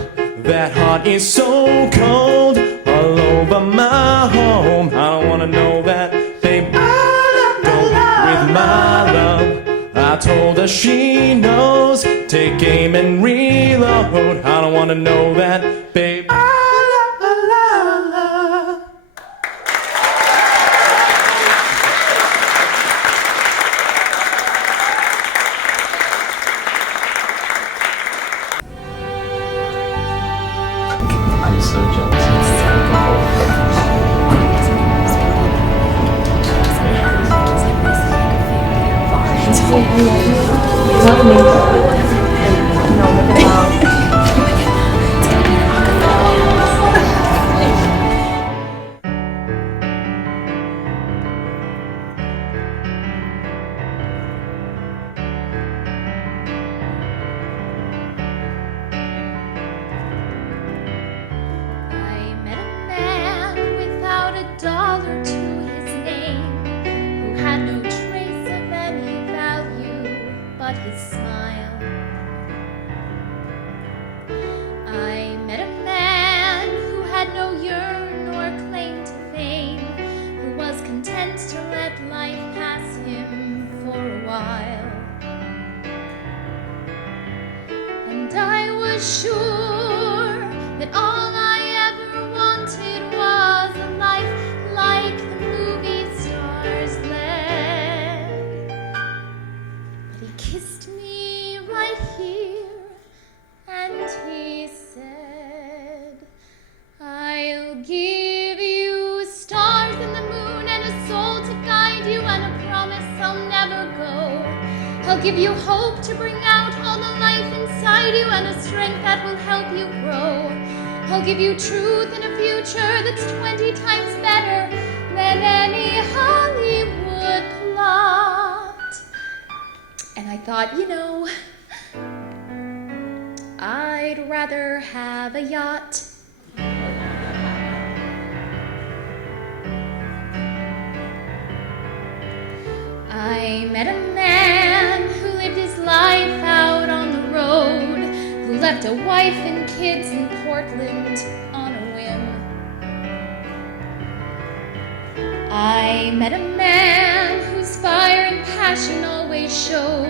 That heart is so cold, all over my home. I don't wanna know that, babe. Don't with my love. I told her she knows. Take aim and reload. I don't wanna know that, babe. I'm so jealous. I met a man without a dollar to his name, who had no trace of any value but his smile. I met a man who had no yearn nor claim to fame, who was content to let life pass him for a while. And I was sure that all I ever wanted was a life like the movie stars led. But he kissed me right here, and he said, I'll give you stars and the moon and a soul to guide you and a promise I'll never go. I'll give you hope to bring out all the life inside you and a strength that will help you grow. I'll give you truth and a future that's 20 times better than any Hollywood plot. thought, I'd rather have a yacht. I met a man who lived his life out on the road, who left a wife and kids in Portland on a whim. I met a man whose fire and passion always showed,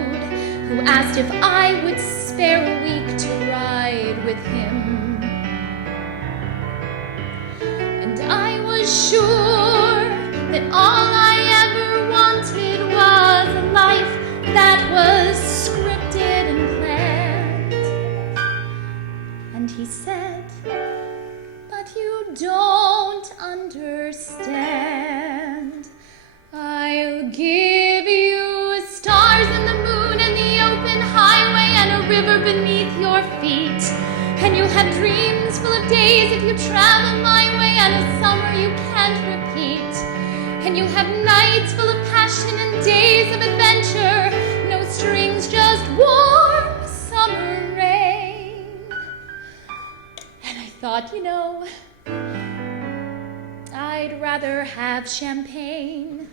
who asked if I would spare a week to ride with him. And I was sure that all I ever wanted was a life that was scripted and planned. And he said, but you don't understand. I'll give you stars and the moon and the open highway and a river beneath your feet. And you'll have dreams full of days if you travel my way, and a summer you can't repeat. And you'll have nights full of passion and days of adventure. No strings, just warm summer rain. And I thought, I'd rather have champagne.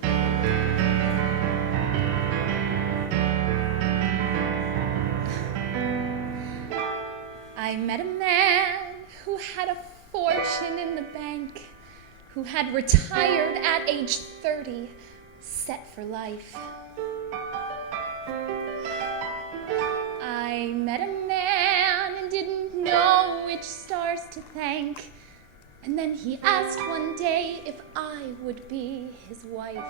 I met a man who had a fortune in the bank, who had retired at age 30, set for life. I met a man and didn't know which stars to thank. And then he asked one day if I would be his wife.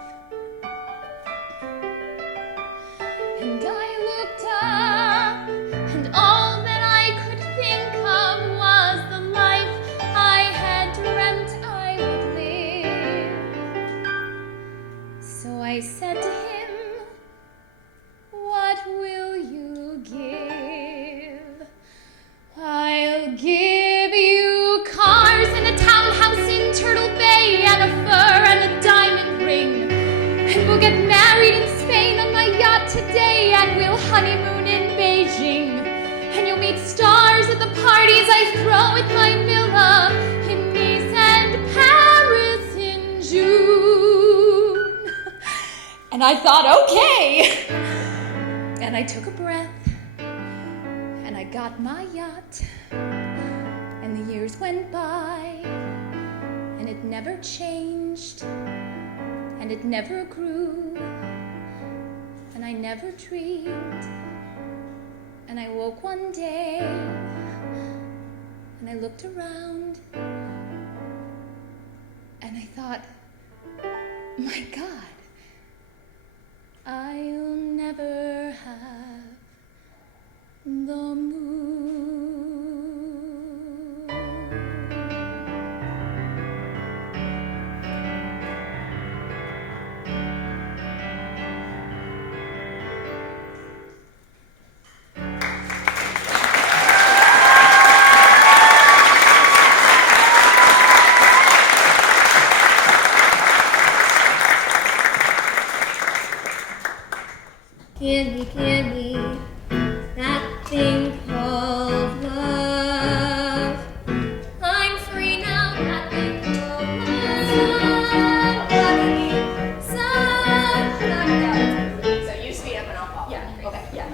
And I looked up, and all that I could think of was the life I had dreamt I would live. So I said to him, what will you give? I'll give you cars and a townhouse in Turtle Bay and a fur and a diamond ring. And we'll get married in Spain on my yacht today, and we'll honeymoon in Beijing. And you'll meet stars at the parties I throw at my villa in Nice and Paris in June. And I thought, okay. And I took a breath, and I got my yacht. And the years went by, and it never changed, and it never grew, and I never dreamed. And I woke one day, and I looked around, and I thought, my God, I'll never have the moon. Give me that thing called love. I'm free now, that thing called love. So you speed up and I'll follow. Yeah. Okay. Yeah.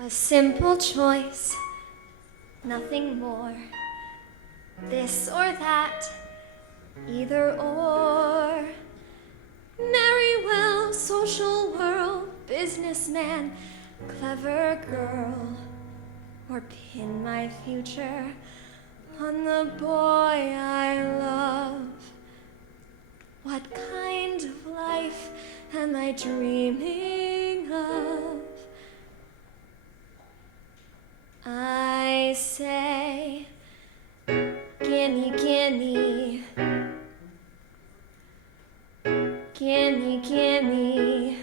A simple choice, nothing more. This or that, either or. Marry well, social world, businessman, clever girl. Or pin my future on the boy I love. What kind of life am I dreaming of? I say, gimme, gimme, gimme, gimme,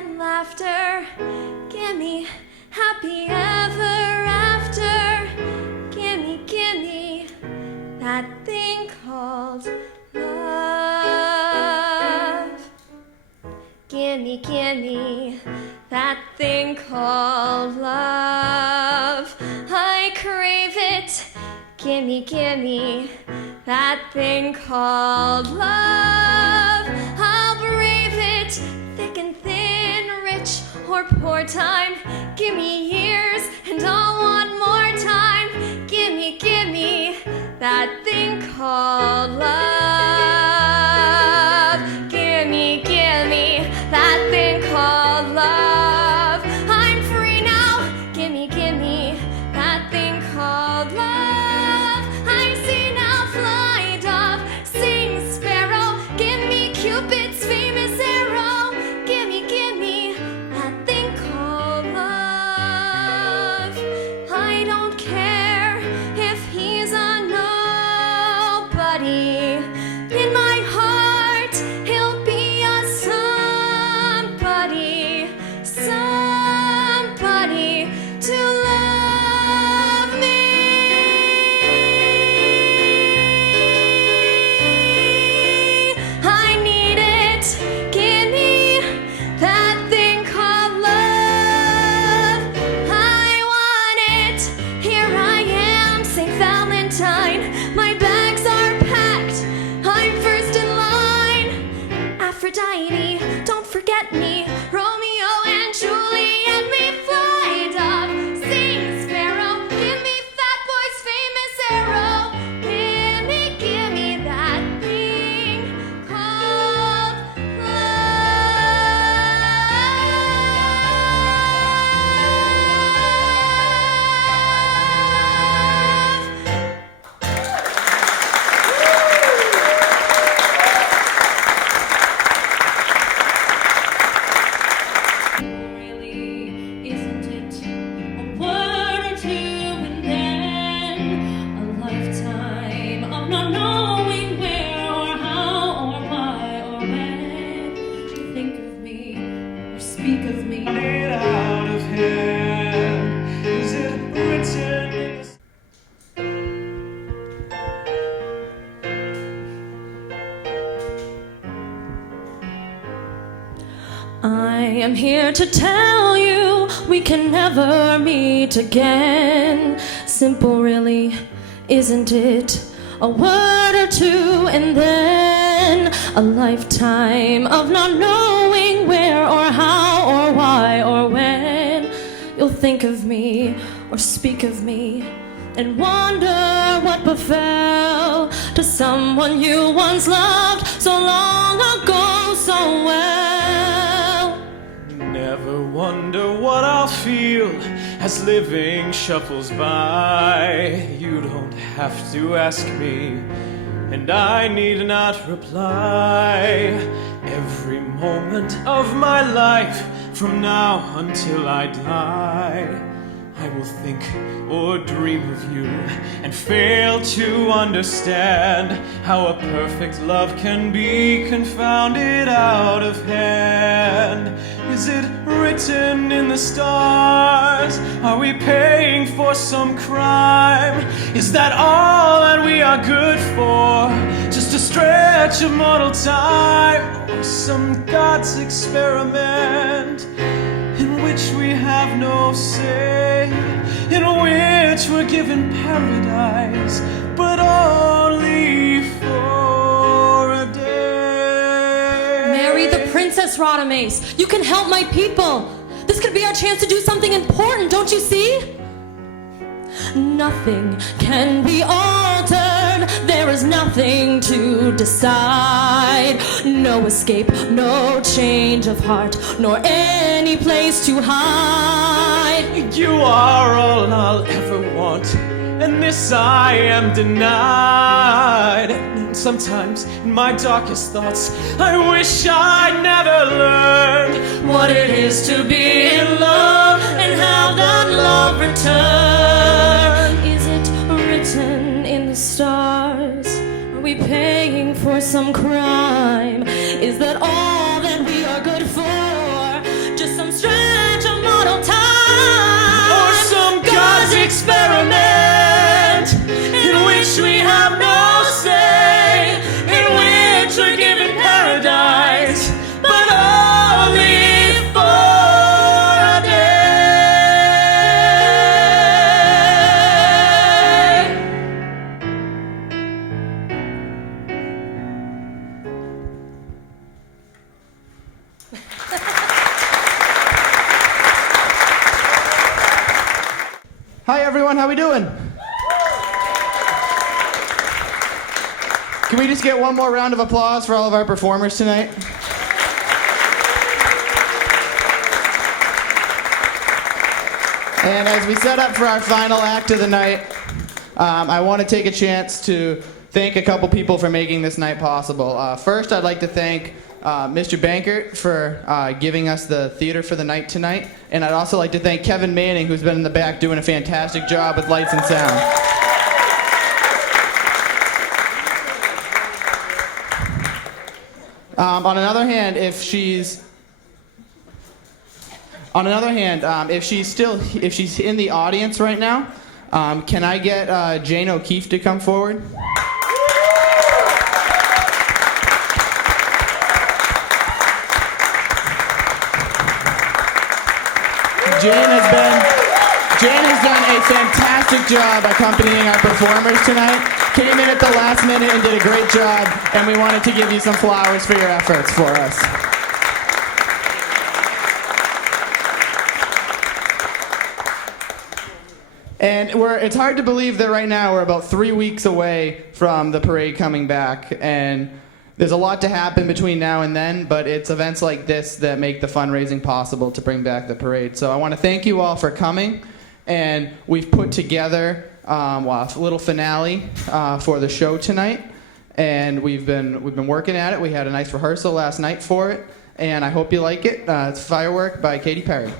and laughter. Give me happy ever after. Give me that thing called love. Give me that thing called love. I crave it. Give me that thing called love. I'll brave it, thick and thin, rich or poor time. Give me years and I'll want more time. Give me that thing called love. Give me that thing called love. I'm free now. Give me that thing called love. I see now, fly dove, sing sparrow. Give me Cupid's famous arrow. Give me that thing called love. I don't care if he's a nobody. In my heart, he'll be a somebody, somebody to love me. I need it. Give me that thing called love. I want it. Here I am, St. Valentine. My bags are packed. I'm first in line. Aphrodite, don't forget me. Romeo and Juliet, me fly dove, sing sparrow. Give me Fat Boy's famous arrow. Give me that thing called Isn't it a word or two and then a lifetime of not knowing where or how or why or when you think of me or speak of me? Out of hand, is it written in the I am here to tell you we can never meet again. Simple, really, isn't it? A word or two and then a lifetime of not knowing where or how or why or when you'll think of me or speak of me and wonder what befell to someone you once loved so long ago so well. Never wonder what I'll feel as living shuffles by. You don't have to ask me, and I need not reply. Every moment of my life, from now until I die, I will think or dream of you and fail to understand how a perfect love can be confounded out of hand. Is it written in the stars? Are we paying for some crime? Is that all that we are good for? Just a stretch of mortal time? Or some God's experiment in which we have no say, in which we're given paradise, but only for a day? Marry the Princess Radames. You can help my people. This could be our chance to do something important, don't you see? Nothing can be altered. There is nothing to decide. No escape, no change of heart, nor any place to hide. You are all I'll ever want, and this I am denied. And sometimes in my darkest thoughts I wish I'd never learned what it is to be in love and how that love return. Is it written in the stars? Are we paying for some crime? Is that all that we are good for? Hi everyone, how we doing? Can we just get one more round of applause for all of our performers tonight? And as we set up for our final act of the night, I want to take a chance to thank a couple people for making this night possible. First, I'd like to thank Mr. Bankert for giving us the theater for the night tonight. And I'd also like to thank Kevin Manning, who's been in the back doing a fantastic job with lights and sound. On another hand, if she's in the audience right now, can I get Jane O'Keefe to come forward? Jane has done a fantastic job accompanying our performers tonight. Came in at the last minute and did a great job, and we wanted to give you some flowers for your efforts for us. And it's hard to believe that right now we're about 3 weeks away from the parade coming back, and there's a lot to happen between now and then, but it's events like this that make the fundraising possible to bring back the parade. So I want to thank you all for coming, and we've put together a little finale for the show tonight, and we've been working at it. We had a nice rehearsal last night for it, and I hope you like it. It's Firework by Katy Perry.